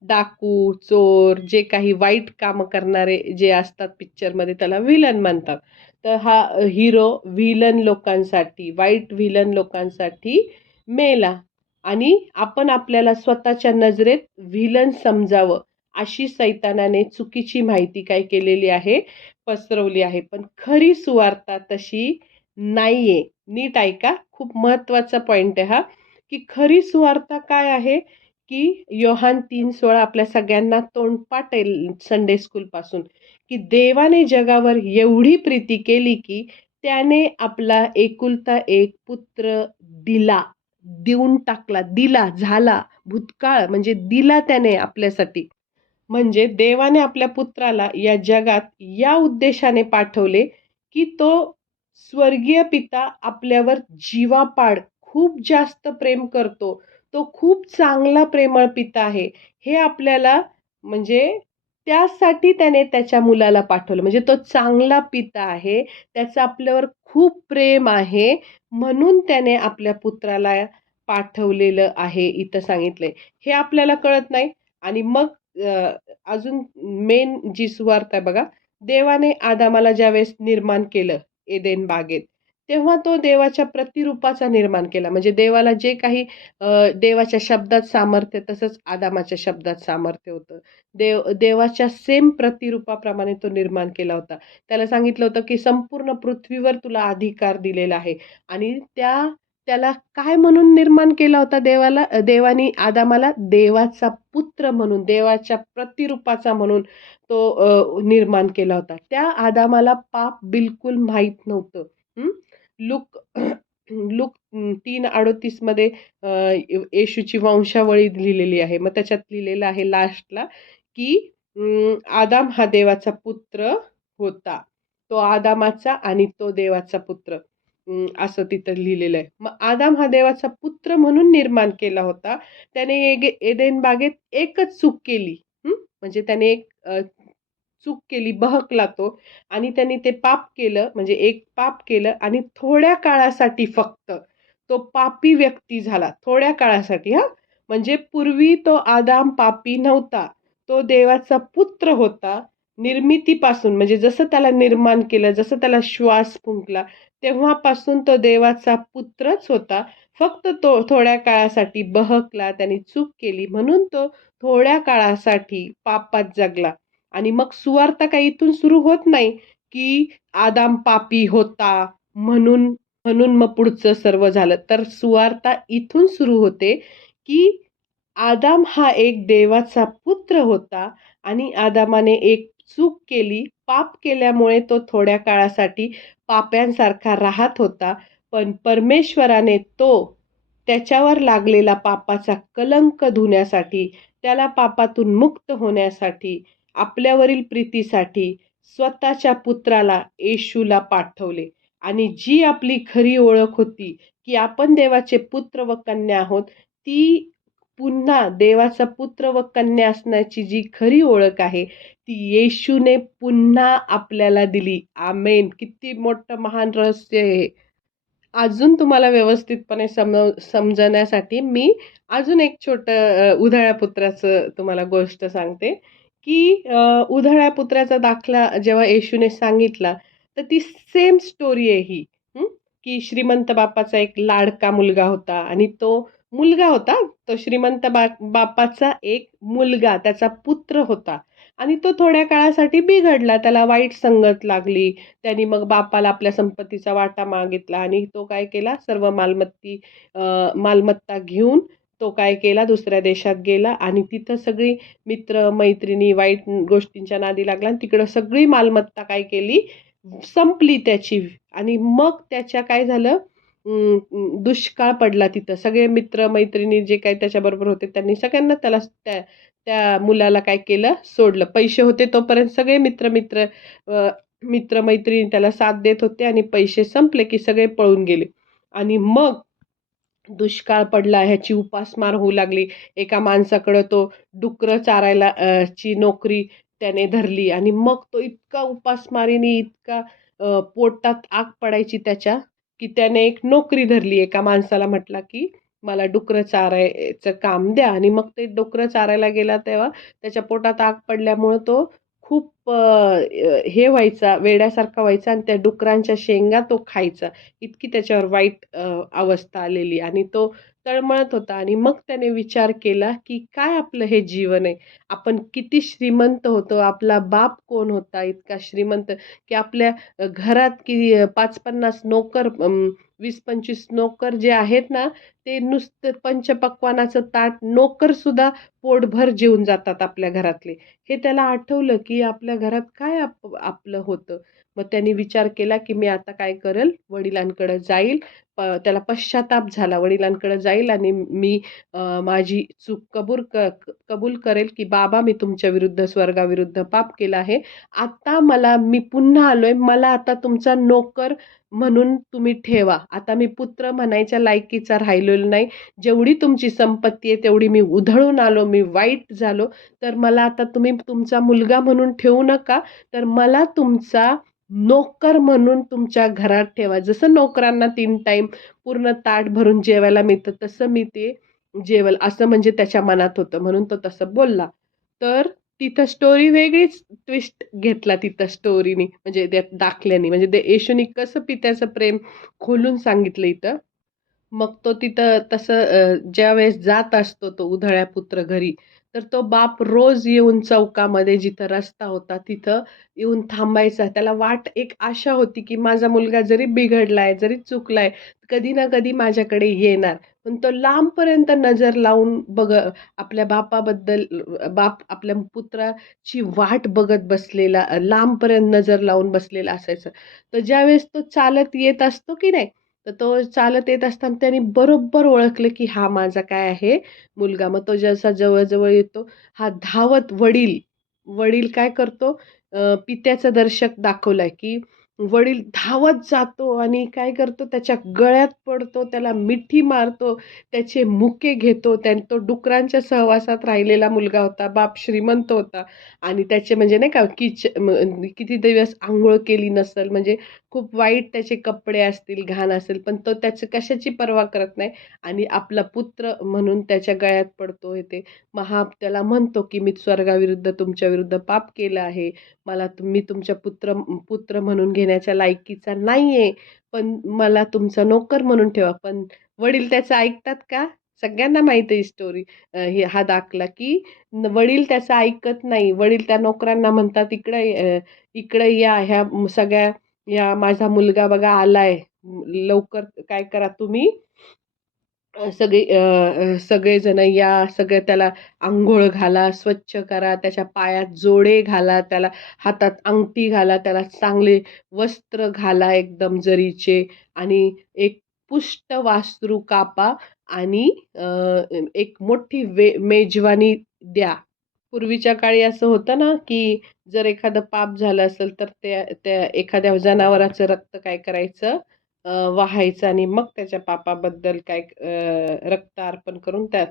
डाकू, चोर जे काही वाईट कामं करणारे जे असतात पिक्चरमध्ये त्याला व्हिलन म्हणतात. तर हा हिरो व्हिलन लोकांसाठी, वाईट व्हिलन लोकांसाठी मेला आणि आपण आपल्याला स्वतःच्या नजरेत व्हिलन समजावं अशी सैतानाने चुकीची माहिती काय केलेली आहे? पसरवली आहे. पण खरी सुवार्ता तशी नाहीये. नीट ऐका, खूप महत्त्वाचा पॉइंट आहे हा, की खरी सुवार्ता काय आहे? की योहान 3:16 आपल्या सगळ्यांना तोंडपाठ आहे संडे स्कूलपासून, की देवाने जगावर एवढी प्रीती केली, की त्याने आपला एकुलता एक पुत्र दिला. देऊन टाकला, दिला, झाला, भूतकाळ म्हणजे दिला त्याने आपल्यासाठी. म्हणजे देवाने आपल्या पुत्राला या जगात या उद्देशाने पाठवले, की तो स्वर्गीय पिता आपल्यावर जीवापाड खूप जास्त प्रेम करतो. तो खूप चांगला प्रेमळ पिता आहे. हे आपल्याला म्हणजे त्यासाठी त्याने त्याच्या मुलाला पाठवलं. म्हणजे तो चांगला पिता आहे. त्याचं आपल्यावर खूप प्रेम आहे. म्हणून त्याने आपल्या पुत्राला पाठवलेलं आहे, इथं सांगितलंय. हे आपल्याला कळत नाही आणि मग अजून मेन जी सुवार्ता आहे बघा, देवाने आदामाला ज्यावेळेस निर्माण केलं एदेन बागेत, तेव्हा तो देवाच्या प्रतिरूपाचा निर्माण केला. म्हणजे देवाला जे काही देवाच्या शब्दात सामर्थ्य तसंच आदामाच्या शब्दात सामर्थ्य होतं. देवाच्या सेम प्रतिरूपाप्रमाणे तो निर्माण केला होता. त्याला सांगितलं होतं, की संपूर्ण पृथ्वीवर तुला अधिकार दिलेला आहे आणि त्याला काय म्हणून निर्माण केला होता देवानी आदामाला? देवाचा पुत्र म्हणून, देवाच्या प्रतिरूपाचा म्हणून तो निर्माण केला होता. त्या आदामाला पाप बिलकुल माहीत नव्हतं. हं. लूक लूक 3:38 मध्ये येशूची वंशावळी लिहिलेली आहे. मग त्याच्यात लिहिलेलं आहे लास्टला, की आदाम हा देवाचा पुत्र होता. तो आदामाचा आणि तो देवाचा पुत्र. असं तिथं लिहिलेलं आहे. मग आदाम हा देवाचा पुत्र म्हणून निर्माण केला होता. त्याने एदेन बागेत एकच चूक केली. म्हणजे त्याने एक चूक केली, बहकला तो आणि त्याने ते पाप केलं, म्हणजे एक पाप केलं आणि थोड्या काळासाठी फक्त तो पापी व्यक्ती झाला. थोड्या काळासाठी हां. म्हणजे पूर्वी तो आदाम पापी नव्हता. तो देवाचा पुत्र होता. निर्मितीपासून म्हणजे जसं त्याला निर्माण केलं, जसं त्याला श्वास फुंकला, तेव्हापासून तो देवाचा पुत्रच होता. फक्त तो थोड्या काळासाठी बहकला, त्याने चूक केली म्हणून तो थोड्या काळासाठी पापात जगला. आणि मग सुवार्ता काही इथून सुरू होत नाही, की आदाम पापी होता म्हणून म्हणून मग पुढचं सर्व झालं. तर सुवार्ता इथून सुरू होते, की आदाम हा एक देवाचा पुत्र होता आणि आदामाने एक चूक केली. पाप केल्यामुळे तो थोड्या काळासाठी पाप्यांसारखा राहत होता. पण परमेश्वराने तो त्याच्यावर लागलेला पापाचा कलंक धुण्यासाठी, त्याला पापातून मुक्त होण्यासाठी, आपल्यावरील प्रीतीसाठी स्वतःच्या पुत्राला येशूला पाठवले. आणि जी आपली खरी ओळख होती, की आपण देवाचे पुत्र व कन्या आहोत, ती पुन्हा देवाचा पुत्र व कन्या असण्याची जी खरी ओळख आहे, ती येशूने पुन्हा आपल्याला दिली. आमेन. किती मोठं महान रहस्य आहे. अजून तुम्हाला व्यवस्थितपणे समजण्यासाठी मी अजून एक छोटं उधाळ्या पुत्राचं तुम्हाला गोष्ट सांगते, की उधाळ्या पुत्राचा दाखला जेव्हा येशूने सांगितला, तर ती सेम स्टोरी आहे ही. की श्रीमंत बापाचा एक लाडका मुलगा होता आणि तो मुलगा होता, तो श्रीमंत बापाचा एक मुलगा, त्याचा पुत्र होता आणि तो थोड्या काळासाठी बिघडला. त्याला वाईट संगत लागली. त्याने मग बापाला आपल्या संपत्तीचा वाटा मागितला आणि तो काय केला, सर्व मालमत्ता घेऊन तो काय केला, दुसऱ्या देशात गेला आणि तिथं सगळी मित्र-मैत्रिणी वाईट गोष्टींच्या नादी लागला आणि तिकडं सगळी मालमत्ता काय केली, संपली त्याची. आणि मग त्याच्या काय झालं, दुष्काळ पडला तिथं. सगळे मित्र-मैत्रिणी जे काही त्याच्याबरोबर होते त्यांनी सगळ्यांना त्याला त्या त्या मुलाला काय केलं, सोडलं. पैसे होते तोपर्यंत सगळे मित्र-मैत्रिणी त्याला साथ देत होते आणि पैसे संपले की सगळे पळून गेले. आणि मग दुष्काळ पडला, ह्याची उपासमार होऊ लागली. एका माणसाकडं तो डुकरं चारायला ची नोकरी त्याने धरली आणि मग तो इतका उपासमारीने, इतका पोटात आग पडायची त्याच्या, की त्याने एक नोकरी धरली. एका माणसाला म्हटला, की "मला डुकरं चारायचं काम द्या" आणि मग ते डुकरं चारायला गेला तेव्हा त्याच्या पोटात आग पडल्यामुळं तो खूप हे व्हायचा, वेड्यासारखा व्हायचा आणि त्या डुकरांच्या शेंगा तो खायचा. इतकी त्याच्यावर वाईट अवस्था आलेली आणि तो तळमळत होता आणि मग त्याने विचार केला, की काय आपलं हे जीवन आहे. आपण किती श्रीमंत होतो. आपला बाप कोण होता इतका श्रीमंत, की आपल्या घरात की 5-50 नोकर, 20-25 नोकर जे आहेत ना, ते नुसतं पंचपक्वान्नाचं ताट नोकरसुद्धा पोटभर जेवून जातात आपल्या घरातले. हे त्याला आठवलं, की आपल्या घरात काय आपलं होतं. मग त्यांनी विचार केला, की मी आता काय करेल, वडिलांकडे जाईल. त्याला पश्चाताप झाला. वडिलांकडे जाईल आणि मी माझी चूक कबूल करेल, की "बाबा, मी तुमच्या विरुद्ध, स्वर्गाविरुद्ध पाप केलं आहे. आता मी पुन्हा आलोय. मला आता तुमचा नोकर म्हणून तुम्ही ठेवा. आता मी पुत्र म्हणायच्या लायकीचा राहिलेलो नाही. जेवढी तुमची संपत्ती आहे, तेवढी मी उधळून आलो. मी वाईट झालो. तर मला आता तुम्ही तुमचा मुलगा म्हणून ठेवू नका. तर मला तुमचा नोकर म्हणून तुमच्या घरात ठेवा. जसं नोकरांना 3 टाईम पूर्ण ताट भरून जेवायला मिळतं, तसं मी ते जेवेल, असं म्हणजे त्याच्या मनात होतं. म्हणून तो तसं बोलला. तर तिथं स्टोरी वेगळीच ट्विस्ट घेतला तिथं स्टोरीनी, म्हणजे त्या दाखल्यानी. म्हणजे ते येशूनी कसं पित्याचं प्रेम खोलून सांगितलं इथं. मग तो तिथं तसं ज्यावेळेस जात असतो तो उधळ्या पुत्र घरी, तर तो बाप रोज येऊन चौकामध्ये जिथं रस्ता होता तिथं येऊन थांबायचा. त्याला एक आशा होती, की माझा मुलगा जरी बिघडलाय, जरी चुकलाय, कधी ना कधी माझ्याकडे येणार. पण तो लांबपर्यंत नजर लावून आपल्या बापाबद्दल, बाप आपल्या पुत्राची वाट बघत बसलेला, लांबपर्यंत नजर लावून बसलेला असायचा. तर ज्यावेळेस तो चालत येत असतो की नाही, तर तो चालत येत असताना त्याने बरोबर ओळखलं, की हा माझा काय आहे, मुलगा. मग तो जसा जवळ-जवळ येतो, हा धावत वडील काय करतो, पित्याचं दर्शक दाखवलंय, की वडील धावत जातो आणि काय करतो, त्याच्या गळ्यात पडतो, त्याला मिठी मारतो, त्याचे मुके घेतो. तो डुकरांच्या सहवासात राहिलेला मुलगा होता. बाप श्रीमंत होता आणि त्याचे म्हणजे नाही का, किती दिवस अंघोळ केली नसेल, म्हणजे खूप वाईट त्याचे कपडे असतील, घाण असेल, पण तो त्याची कशाची पर्वा करत नाही आणि आपला पुत्र म्हणून त्याच्या गळ्यात पडतो. ते मग हा त्याला म्हणतो, की "मी स्वर्गाविरुद्ध तुमच्या विरुद्ध पाप केलं आहे. मी तुमच्या पुत्र म्हणून घेण्याच्या लायकीचा नाहीये, पण मला तुमचा नोकर म्हणून ठेवा." पण वडील त्याचं ऐकतात का? सगळ्यांना माहिती आहे ही स्टोरी. हा दाखला, की वडील त्याचं ऐकत नाही. वडील त्या नोकरांना म्हणतात, "इकडे या, सगळ्या माझा मुलगा बघा आलाय. लवकर काय करा तुम्ही, सगळेजण या, सगळे त्याला अंघोळ घाला, स्वच्छ करा, त्याच्या पायात जोडे घाला, त्याला हातात अंगठी घाला, त्याला चांगले वस्त्र घाला एकदम जरीचे आणि एक पुष्ट वासरू कापा आणि एक मोठी मेजवानी द्या." पूर्वीच्या काळी असं होतं ना, की जर एखादं पाप झालं असेल, तर त्या त्या एखाद्या जनावराचं रक्त काय करायचं, वाहायचं आणि मग त्याच्या पापाबद्दल रक्त अर्पण करून त्यात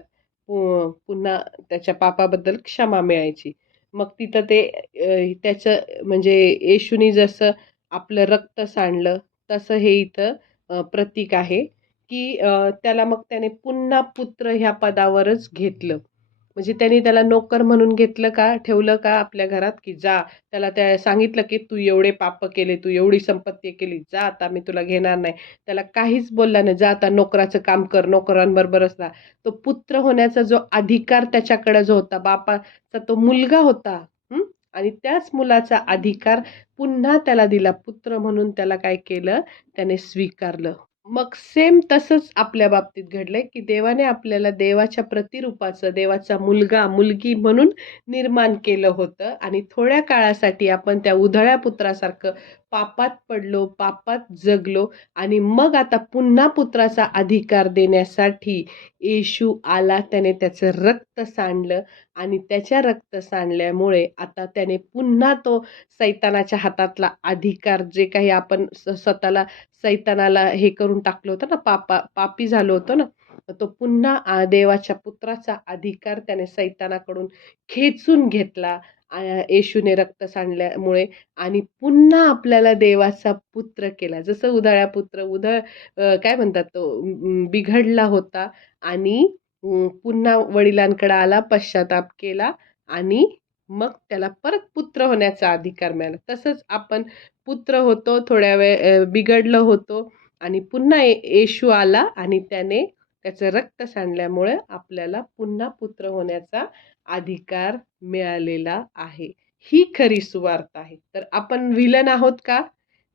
पुन्हा त्याच्या पापाबद्दल क्षमा मिळायची. मग तिथं ते त्याचं म्हणजे येशूनी जसं आपलं रक्त सांडलं, तसं हे इथं प्रतीक आहे, की त्याला मग त्याने पुन्हा पुत्र ह्या पदावरच घेतलं. म्हणजे त्यांनी त्याला नोकर म्हणून घेतलं का, ठेवलं का आपल्या घरात, की जा. त्याला त्या सांगितलं, की "तू एवढे पाप केले, तू एवढी संपत्ती केली, जा आता मी तुला घेणार नाही." त्याला काहीच बोलला नाही. "जा आता नोकराचं काम कर, नोकरांबरोबरच राहा." तो पुत्र होण्याचा जो अधिकार त्याच्याकडे जो होता, बापाचा तो मुलगा होता, हं. आणि त्याच मुलाचा अधिकार पुन्हा त्याला दिला. पुत्र म्हणून त्याला काय केलं? त्याने स्वीकारलं. मग सेम तसंच आपल्या बाबतीत घडलंय, की देवाने आपल्याला देवाच्या प्रतिरूपाचं, देवाचा मुलगा, मुलगी म्हणून निर्माण केलं होतं आणि थोड्या काळासाठी आपण त्या उधळ्या पुत्रासारखं पापात पडलो, पापात जगलो आणि मग आता पुन्हा पुत्राचा अधिकार देण्यासाठी येशू आला. त्याने त्याचं रक्त सांडलं आणि त्याच्या रक्त सांडल्यामुळे आता त्याने पुन्हा तो सैतानाच्या हातातला अधिकार, जे काही आपण स्वतःला सैतानाला हे करून टाकलं होतं ना, पापी झालो होतो ना, तो पुन्हा देवाच्या पुत्राचा अधिकार त्याने सैतानाकडून खेचून घेतला येशूने रक्त सांडल्यामुळे आणि पुन्हा आपल्याला देवाचा पुत्र केला. जसं उधळ्या पुत्र काय म्हणतात तो बिघडला होता आणि पुन्हा वडिलांकडे आला, पश्चाताप केला आणि मग त्याला परत पुत्र होण्याचा अधिकार मिळाला. तसंच आपण पुत्र होतो, थोड्या वेळ बिघडलो होतो आणि पुन्हा येशू आला आणि त्याने त्याचं रक्त सांडल्यामुळे आपल्याला पुन्हा पुत्र होण्याचा अधिकार मिळालेला आहे. ही खरी सुवार्ता आहे. तर आपण विलन आहोत का?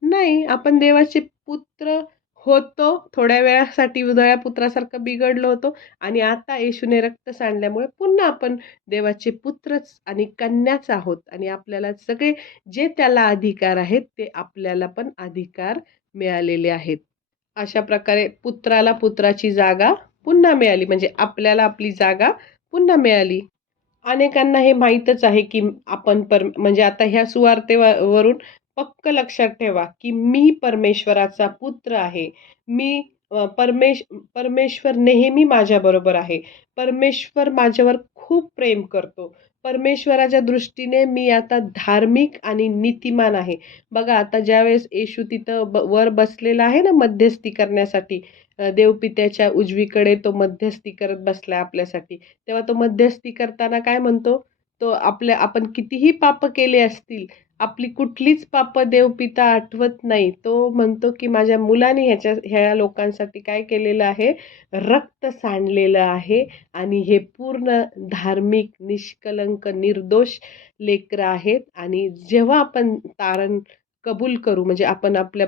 नाही. आपण देवाचे पुत्र होतो. थोड्या वेळासाठी उधळ्या पुत्रासारखं बिघडलो होतो आणि आता येशूने रक्त सांडल्यामुळे पुन्हा आपण देवाचे पुत्रच आणि कन्याच आहोत आणि आपल्याला सगळे जे त्याला अधिकार आहेत ते आपल्याला पण अधिकार मिळालेले आहेत. अशा प्रकारे पुत्राला पुत्राची जागा पुन्हा मिळाली, म्हणजे आपल्याला आपली जागा पुन्हा मिळाली. अनेकांना हे माहीतच आहे, की आपण म्हणजे आता ह्या सुवार्तेवरून पक्क लक्षात ठेवा, की मी परमेश्वराचा पुत्र आहे. मी परमेश्वर नेहमी माझ्याबरोबर आहे. परमेश्वर माझ्यावर खूप प्रेम करतो. परमेश्वराच्या दृष्टीने मी आता धार्मिक आणि नीतिमान आहे. बघा आता ज्यावेळेस येशू तिथं वर बसलेला आहे ना मध्यस्थी करण्यासाठी, देवपित्याच्या उजवीकडे तो मध्यस्थी करत बसलाय आपल्यासाठी. तेव्हा तो मध्यस्थी करताना काय म्हणतो? तो आपण कितीही पाप केले असतील, आपली कुठलीच पापं देवपिता आठवत नाही. तो म्हणतो, की माझ्या मुलाने ह्या लोकांसाठी काय केलेलं आहे? रक्त सांडलेलं आहे आणि हे पूर्ण धार्मिक, निष्कलंक, निर्दोष लेकरं आहेत आणि जेव्हा आपण तारण कबूल करू, म्हणजे आपण आपल्या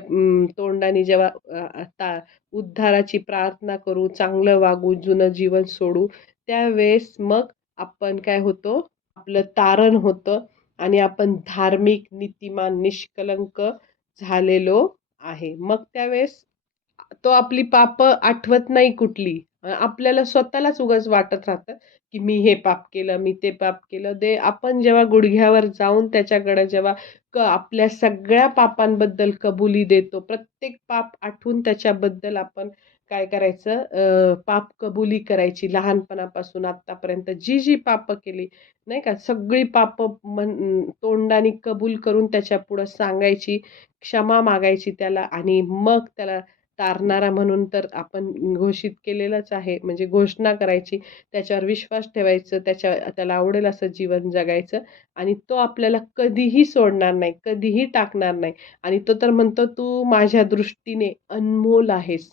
तोंडाने जेव्हा उद्धाराची प्रार्थना करू, चांगलं वागू, जुनं जीवन सोडू, त्यावेळेस मग आपण काय होतो? आपलं तारण होतं आणि आपण धार्मिक, नीतिमान, निष्कलंक झालेलो आहे. मग त्यावेळेस तो आपली पापं आठवत नाही कुठली. आपल्याला स्वतःलाच उगाच वाटत राहतं, की मी हे पाप केलं, मी ते पाप केलं. आपण जेव्हा गुडघ्यावर जाऊन त्याच्याकडे जेव्हा आपल्या सगळ्या पापांबद्दल कबुली देतो, प्रत्येक पाप आठवून त्याच्याबद्दल आपण काय करायचं? पाप कबुली करायची. लहानपणापासून आत्तापर्यंत जी पापं केली, नाही का, सगळी पापं तोंडाने कबूल करून त्याच्यापुढं सांगायची, क्षमा मागायची त्याला आणि मग त्याला तारणारा म्हणून तर आपण घोषित केलेलंच आहे. म्हणजे घोषणा करायची, त्याच्यावर विश्वास ठेवायचं, त्याला आवडेल असं जीवन जगायचं आणि तो आपल्याला कधीही सोडणार नाही, कधीही टाकणार नाही आणि तो तर म्हणतो, "तू माझ्या दृष्टीने अनमोल आहेस."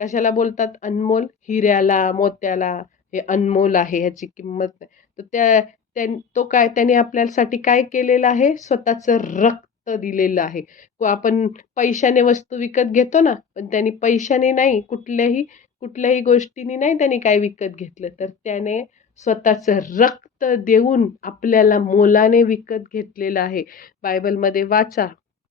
कशाला बोलतात अनमोल? हिऱ्याला, मोत्याला हे अनमोल आहे, ह्याची किंमत नाही. तर त्याने आपल्यासाठी काय केलेलं आहे? स्वतःचं रक्त दिलेलं आहे. आपण पैशाने वस्तू विकत घेतो ना, पण त्यांनी पैशाने नाही, कुठल्याही गोष्टींनी नाही त्याने काय विकत घेतलं, तर त्याने स्वतःचं रक्त देऊन आपल्याला मोलाने विकत घेतलेलं आहे. बायबलमध्ये वाचा.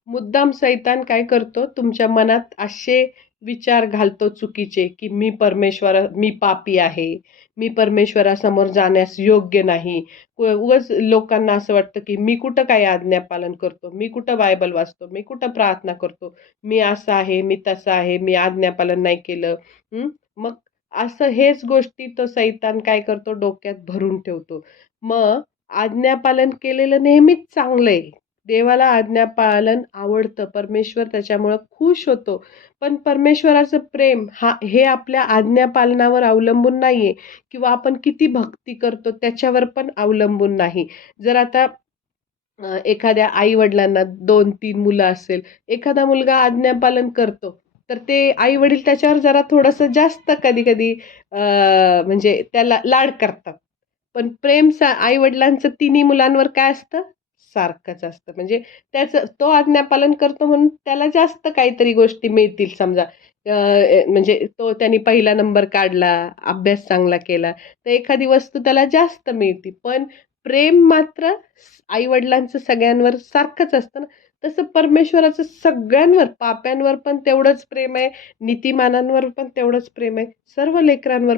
मुद्दाम सैतान काय करतो? तुमच्या मनात असे विचार घालतो चुकीचे, की मी पापी आहे. मी परमेश्वरासमोर जाण्यास योग्य नाही. उगाच लोकांना असं वाटतं, की मी कुठं काय आज्ञापालन करतो, मी कुठं बायबल वाचतो, मी कुठं प्रार्थना करतो, मी असं आहे, मी तसं आहे, मी आज्ञापालन नाही केलं. मग असं हेच गोष्टी तो सैतान काय करतो? डोक्यात भरून ठेवतो. मग आज्ञापालन केलेलं नेहमीच चांगलं आहे. देवाला आज्ञापालन आवडतं. परमेश्वर त्याच्यामुळं खुश होतो. पण परमेश्वराचं प्रेम हे आपल्या आज्ञापालनावर अवलंबून नाहीये किंवा आपण किती भक्ती करतो त्याच्यावर पण अवलंबून नाही. जर आता एखाद्या आई-वडिलांना 2-3 मुलं असेल, एखादा मुलगा आज्ञापालन करतो, तर ते आई-वडील त्याच्यावर जरा थोडंसं जास्त कधी-कधी म्हणजे त्याला लाड करतात. पण प्रेम आई-वडिलांचं तिन्ही मुलांवर काय असतं? सारखंच असतं. म्हणजे त्याचं तो आज्ञापालन करतो म्हणून त्याला जास्त काहीतरी गोष्टी मिळतील समजा. म्हणजे त्याने पहिला नंबर काढला, अभ्यास चांगला केला, तर एखादी वस्तू त्याला जास्त मिळते. पण प्रेम मात्र आई-वडिलांचं सगळ्यांवर सारखंच असतं ना. तसं परमेश्वराचं सगळ्यांवर, पाप्यांवर पण तेवढंच प्रेम आहे, नीतिमानांवर पण तेवढंच प्रेम आहे. सर्व लेकरांवर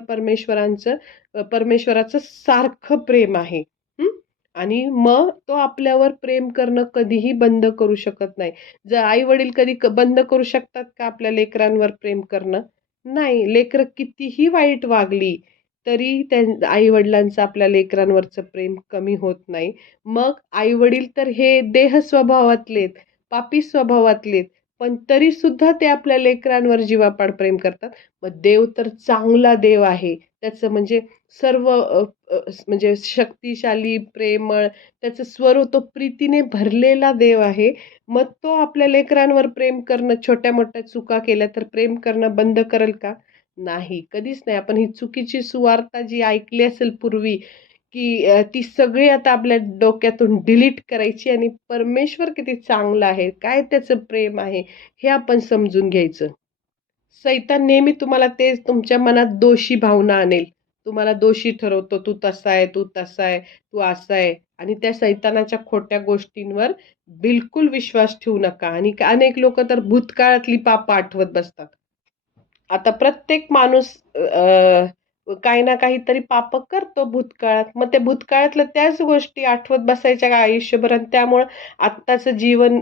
परमेश्वराचं सारखं प्रेम आहे. हं. आणि मग तो आपल्यावर प्रेम करणं कधीही बंद करू शकत नाही. जर आई-वडील कधी बंद करू शकतात का आपल्या लेकरांवर प्रेम करणं? नाही. लेकरं कितीही वाईट वागली, तरी आई-वडिलांचं आपल्या लेकरांवरचं प्रेम कमी होत नाही. मग आई-वडील तर हे देह स्वभावातलेत, पापी स्वभावातलेत, पण तरीसुद्धा ते आपल्या लेकरांवर जीवापाड प्रेम करतात. मग देव तर चांगला देव आहे. त्याचं म्हणजे सर्व म्हणजे शक्तिशाली, प्रेमळ, त्याचं स्वरूप तो प्रीतीने भरलेला देव आहे. मग तो आपल्या लेकरांवर प्रेम करणं, छोट्या-मोठ्या चुका केल्या तर प्रेम करणं बंद करेल का? नाही, कधीच नाही. आपण ही चुकीची सुवार्ता जी ऐकली असेल पूर्वी, की ती सगळी आता आपल्या डोक्यातून डिलीट करायची आणि परमेश्वर किती चांगला आहे, काय त्याचं प्रेम आहे, हे आपण समजून घ्यायचं. सैतान नेहमी तुम्हाला तेच तुमच्या मनात दोषी भावना आणेल. तुम्हाला दोषी ठरवतो, तू तसा आहे, तू तसा आहे, तू असा आहे आणि त्या सैतानाच्या खोट्या गोष्टींवर बिलकुल विश्वास ठेवू नका आणि अनेक लोकं तर भूतकाळातली पापं आठवत बसतात. आता प्रत्येक माणूस काही ना काहीतरी पाप करतो भूतकाळात. मग त्या भूतकाळातल्या त्याच गोष्टी आठवत बसायच्या का आयुष्यभर आणि त्यामुळं आत्ताचं जीवन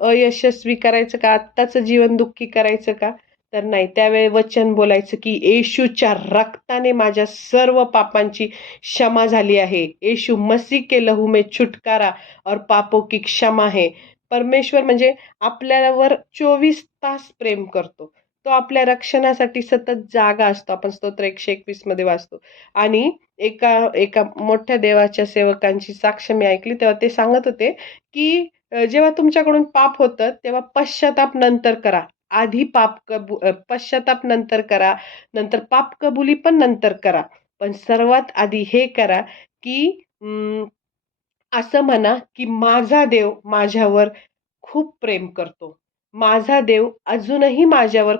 अयशस्वी करायचं का? आत्ताचं जीवन दुःखी करायचं का? तर नाही. त्यावेळी वचन बोलायचं, की येशूच्या रक्ताने माझ्या सर्व पापांची क्षमा झाली आहे. येशू मसीह के लहू में छुटकारा और पापों की क्षमा है. परमेश्वर म्हणजे आपल्यावर 24 तास प्रेम करतो. तो आपल्या रक्षणासाठी सतत जागा असतो. आपण स्तोत्र 121 मध्ये वाचतो. आणि एका एका मोठ्या देवाच्या सेवकांची साक्ष मी ऐकली, तेव्हा ते सांगत होते, की जेव्हा तुमच्याकडून पाप होतं, तेव्हा पश्चाताप नंतर करा. आधी पश्चाताप नंतर करा. नंतर पाप कबुली पण नंतर करा. पण सर्वात आधी हे करा, की असं म्हणा, की माझा देव माझ्यावर खूप प्रेम करतो. माझा देव अजूनही माझ्यावर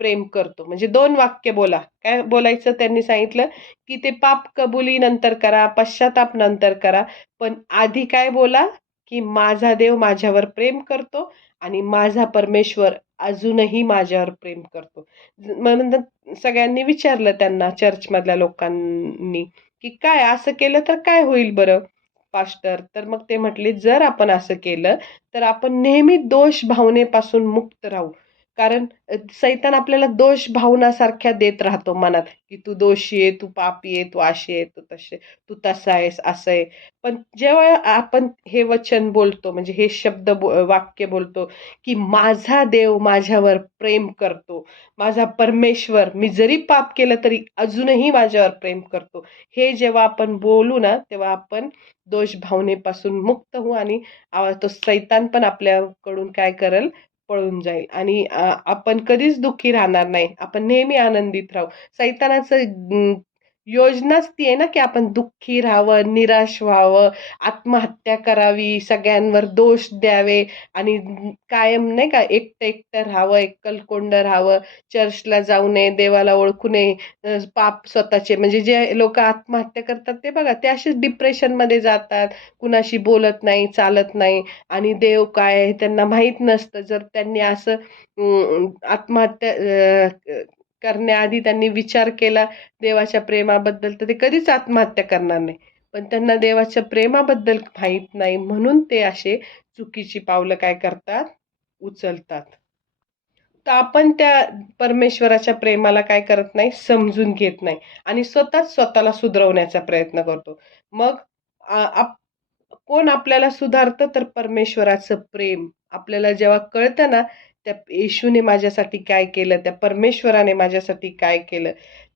प्रेम करतो. म्हणजे 2 वाक्य बोला. काय बोलायचं त्यांनी सांगितलं, की ते पाप कबुली नंतर करा, पश्चाताप नंतर करा. पण आधी काय बोला, की माझा देव माझ्यावर प्रेम करतो आणि माझा परमेश्वर अजूनही माझ्यावर प्रेम करतो. म्हणून सगळ्यांनी विचारलं त्यांना चर्चमधल्या लोकांनी, की "काय असं केलं तर काय होईल बरं पास्टर?" तर मग ते म्हटले, "जर आपण असं केलं, तर आपण नेहमी दोष भावनेपासून मुक्त राहू." कारण सैतान आपल्याला दोष भावनासारख्या देत राहतो मनात, की "तू दोषी आहे, तू पापी आहे, तू अशी आहे, तू तशी आहे, तू तसा आहेस, असं आहे." पण जेव्हा आपण हे वचन बोलतो, म्हणजे हे वाक्य बोलतो, की "माझा देव माझ्यावर प्रेम करतो. माझा परमेश्वर मी जरी पाप केलं तरी अजूनही माझ्यावर प्रेम करतो." हे जेव्हा आपण बोलू ना, तेव्हा आपण दोष भावनेपासून मुक्त होऊ आणि तो सैतान पण आपल्याकडून काय करेल, पळून जाईल आणि आपण कधीच दुःखी राहणार नाही. आपण नेहमी आनंदित राहू. सैतानाचं योजनाच ती आहे ना, की आपण दुःखी राहावं, निराश व्हावं, आत्महत्या करावी, सगळ्यांवर दोष द्यावे आणि कायम नाही का एकटं-एकटं राहावं, एकलकोंडं राहावं, चर्चला जाऊ नये, देवाला ओळखू नये, पाप स्वतःचे म्हणजे जे लोकं आत्महत्या करतात ते बघा, ते असेच डिप्रेशनमध्ये जातात, कुणाशी बोलत नाही, चालत नाही आणि देव काय आहे त्यांना माहीत नसतं. जर त्यांनी असं आत्महत्या करण्याआधी त्यांनी विचार केला देवाच्या प्रेमाबद्दल, तर ते कधीच आत्महत्या करणार नाही. पण त्यांना देवाच्या प्रेमाबद्दल माहीत नाही म्हणून ते असे चुकीची पावलं काय करतात, उचलतात. तर आपण त्या परमेश्वराच्या प्रेमाला काय करत नाही, समजून घेत नाही आणि स्वतःच स्वतःला सुधरवण्याचा प्रयत्न करतो. मग अ, आप कोण आपल्याला सुधारतं तर परमेश्वराचं प्रेम. आपल्याला जेव्हा कळतं ना, त्या येशूने माझ्यासाठी काय केलं, त्या परमेश्वराने माझ्यासाठी काय केलं,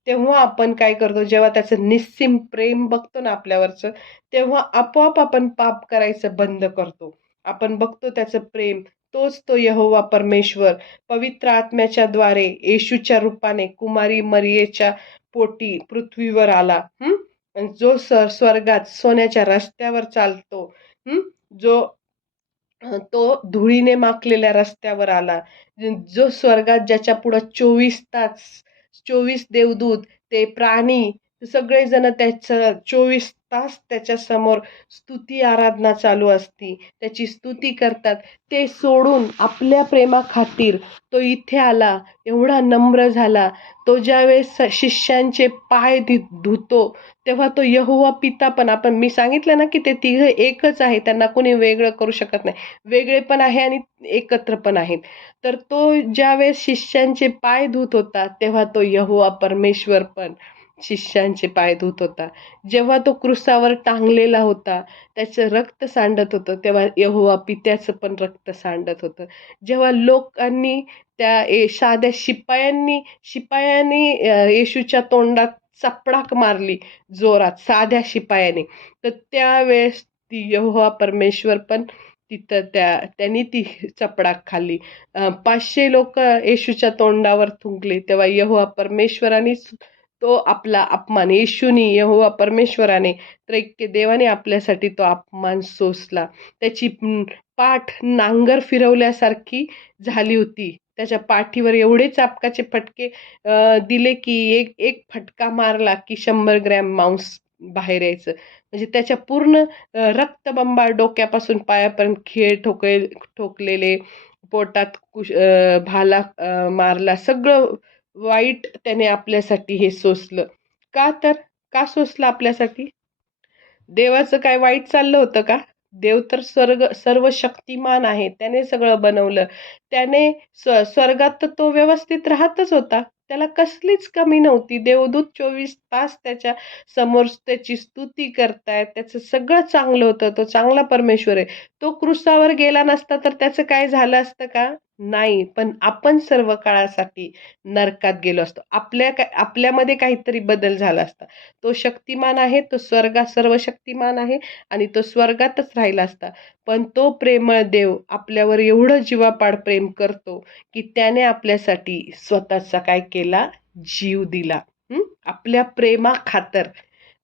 तेव्हा आपण काय करतो, जेव्हा त्याचं निस्सीम प्रेम बघतो ना आपल्यावरचं, तेव्हा आपोआप आपण पाप करायचं बंद करतो. आपण बघतो त्याचं प्रेम. तोच तो यहोवा परमेश्वर पवित्र आत्म्याच्या द्वारे येशूच्या रूपाने कुमारी मरियेच्या पोटी पृथ्वीवर आला. जो स्वर्गात सोन्याच्या रस्त्यावर चालतो, हं, जो तो धुळीने माखलेल्या रस्त्यावर आला. जो स्वर्गात ज्याच्या पुढं 24 तास 24 देवदूत, ते प्राणी सगळेजण त्याचं 24 तास त्याच्यासमोर स्तुती आराधना चालू असती. त्याची स्तुती करतात. ते सोडून आपल्या प्रेमाखातीर तो इथे आला, एवढा नम्र झाला. तो ज्यावेळेस शिष्यांचे पाय धुतो, तेव्हा तो यहोवा पिता पण मी सांगितलं ना, की ते तिघं एकच आहे. त्यांना कोणी वेगळं करू शकत नाही. वेगळे पण आहे आणि एकत्र पण आहेत. तर तो ज्यावेळेस शिष्यांचे पाय धुत होता, तेव्हा तो यहोवा परमेश्वर पण शिष्यांचे पाय धुत होता. जेव्हा तो क्रुसावर टांगलेला होता, त्याचं रक्त सांडत होतं, तेव्हा यहोवा पित्याचं पण रक्त सांडत होतं. जेव्हा लोकांनी त्या साध्या शिपायांनी येशूच्या तोंडात चपडाक मारली जोरात, साध्या शिपायाने, तर त्यावेळेस ती यहोवा परमेश्वर पण तिथं त्यांनी ती चपडाक खाल्ली. 500 लोक येशूच्या तोंडावर थुंकले, तेव्हा यहोवा परमेश्वराने तो आपला अपमान, येशूनी यहोवा परमेश्वराने, त्रैक्य देवाने आपल्यासाठी तो अपमान सोसला. त्याची पाठ नांगर फिरवल्यासारखी झाली होती. त्याच्या पाठीवर एवढे चाबकाचे फटके दिले की एक एक फटका मारला की 100 ग्रॅम मांस बाहेर यायचं. म्हणजे त्याच्या पूर्ण रक्तबंबाळ डोक्यापासून पायापर्यंत ठोकलेले, पोटात भाला मारला. सगळं वाईट त्याने आपल्यासाठी हे सोसलं. का तर का सोसलं आपल्यासाठी? देवाचं काय वाईट चाललं होतं का? देव तर सर्व शक्तिमान आहे. त्याने सगळं बनवलं. त्याने स्वर्गात तर तो व्यवस्थित राहतच होता. त्याला कसलीच कमी नव्हती. देवदूत 24 तास त्याच्या समोर त्याची स्तुती करतायत. त्याचं सगळं चांगलं होतं. तो चांगला परमेश्वर आहे. तो क्रुसावर गेला नसता तर त्याचं काय झालं असतं का? नाही. पण आपण सर्व काळासाठी नरकात गेलो असतो. आपल्यामध्ये काहीतरी बदल झाला असता. तो शक्तिमान आहे, तो स्वर्गात सर्व शक्तिमान आहे आणि तो स्वर्गातच राहिला असता. पण तो प्रेमळ देव आपल्यावर एवढं जीवापाड प्रेम करतो, की त्याने आपल्यासाठी स्वतःचा काय केला? जीव दिला. आपल्या प्रेमाखातर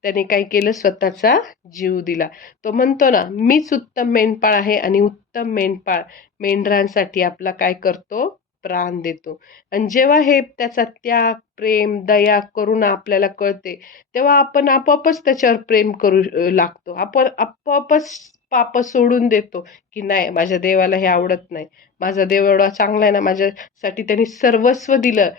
त्याने काय केलं? स्वतःचा जीव दिला. तो म्हणतो ना, मीच उत्तम मेंढपाळ आहे आणि उत्तम मेंढपाळ मेंढरांसाठी आपला काय करतो? प्राण देतो. आणि जेव्हा हे त्याचा त्याग, प्रेम, दया, करुणा आपल्याला कळते, तेव्हा आपण आपोआपच त्याच्यावर प्रेम करू लागतो. आपण आपोआपच पाप सोडून देतो, की नाही माझ्या देवाला हे आवडत नाही. माझा देव एवढा चांगला आहे ना, माझ्यासाठी त्यांनी सर्वस्व दिलं.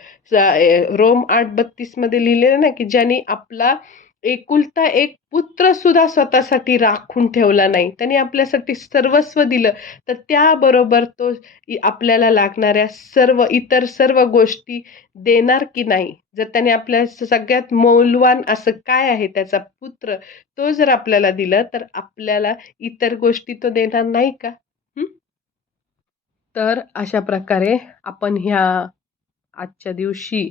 रोम 8:32 मध्ये लिहिलेलं ना, की ज्यांनी आपला एकुलता एक पुत्र सुद्धा स्वतःसाठी राखून ठेवला नाही. त्यांनी आपल्यासाठी सर्वस्व दिलं. तर त्याबरोबर तो आपल्याला लागणाऱ्या इतर सर्व गोष्टी देणार की नाही? जर त्याने आपल्या सगळ्यात मौल्यवान असं काय आहे त्याचा पुत्र, तो जर आपल्याला दिला, तर आपल्याला इतर गोष्टी तो देणार नाही का? हं? तर अशा प्रकारे आपण ह्या आजच्या दिवशी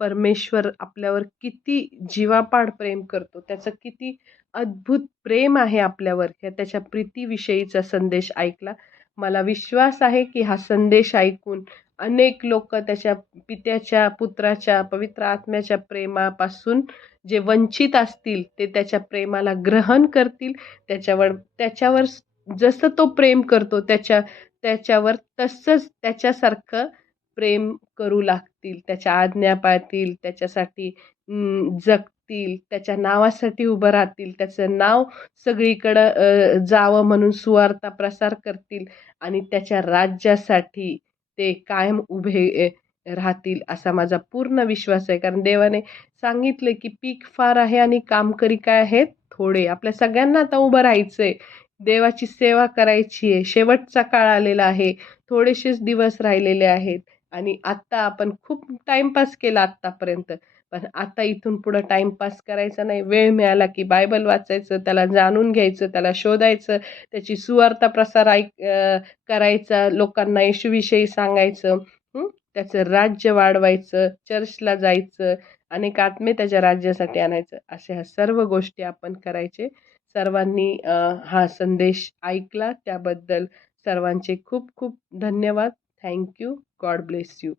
परमेश्वर आपल्यावर किती जीवापाड प्रेम करतो, त्याचं किती अद्भुत प्रेम आहे आपल्यावर, हे त्याच्या प्रीतीविषयीचा संदेश ऐकला. मला विश्वास आहे की हा संदेश ऐकून अनेक लोक त्याच्या पित्याच्या, पुत्राच्या, पवित्र आत्म्याच्या प्रेमापासून जे वंचित असतील, ते त्याच्या प्रेमाला ग्रहण करतील. त्याच्यावर जसं तो प्रेम करतो, त्याच्यावर तसंच त्याच्यासारखं प्रेम करू लागतील. त्याच्या आज्ञा पाळतील, त्याच्यासाठी जगतील, त्याच्या नावासाठी उभं राहतील. त्याचं नाव सगळीकडं जावं म्हणून सुवार्ता प्रसार करतील आणि त्याच्या राज्यासाठी ते कायम उभे राहतील, असा माझा पूर्ण विश्वास आहे. कारण देवाने सांगितले, की पीक फार आहे आणि कामकरी काय आहेत? थोडे. आपल्या सगळ्यांना आता उभं राहायचंय. देवाची सेवा करायची आहे. शेवटचा काळ आलेला आहे. थोडेसेच दिवस राहिलेले आहेत आणि आत्ता आपण खूप टाईमपास केला आत्तापर्यंत. पण आता इथून पुढं टाईमपास करायचा नाही. वेळ मिळाला की बायबल वाचायचं, त्याला जाणून घ्यायचं, त्याला शोधायचं, त्याची सुवार्ता प्रसार करायचा, लोकांना येशूविषयी सांगायचं, त्याचं राज्य वाढवायचं, चर्चला जायचं, अनेक आत्मे त्याच्या राज्यासाठी आणायचं. अशा ह्या सर्व गोष्टी आपण करायचे. सर्वांनी हा संदेश ऐकला त्याबद्दल सर्वांचे खूप खूप धन्यवाद. Thank you. God bless you.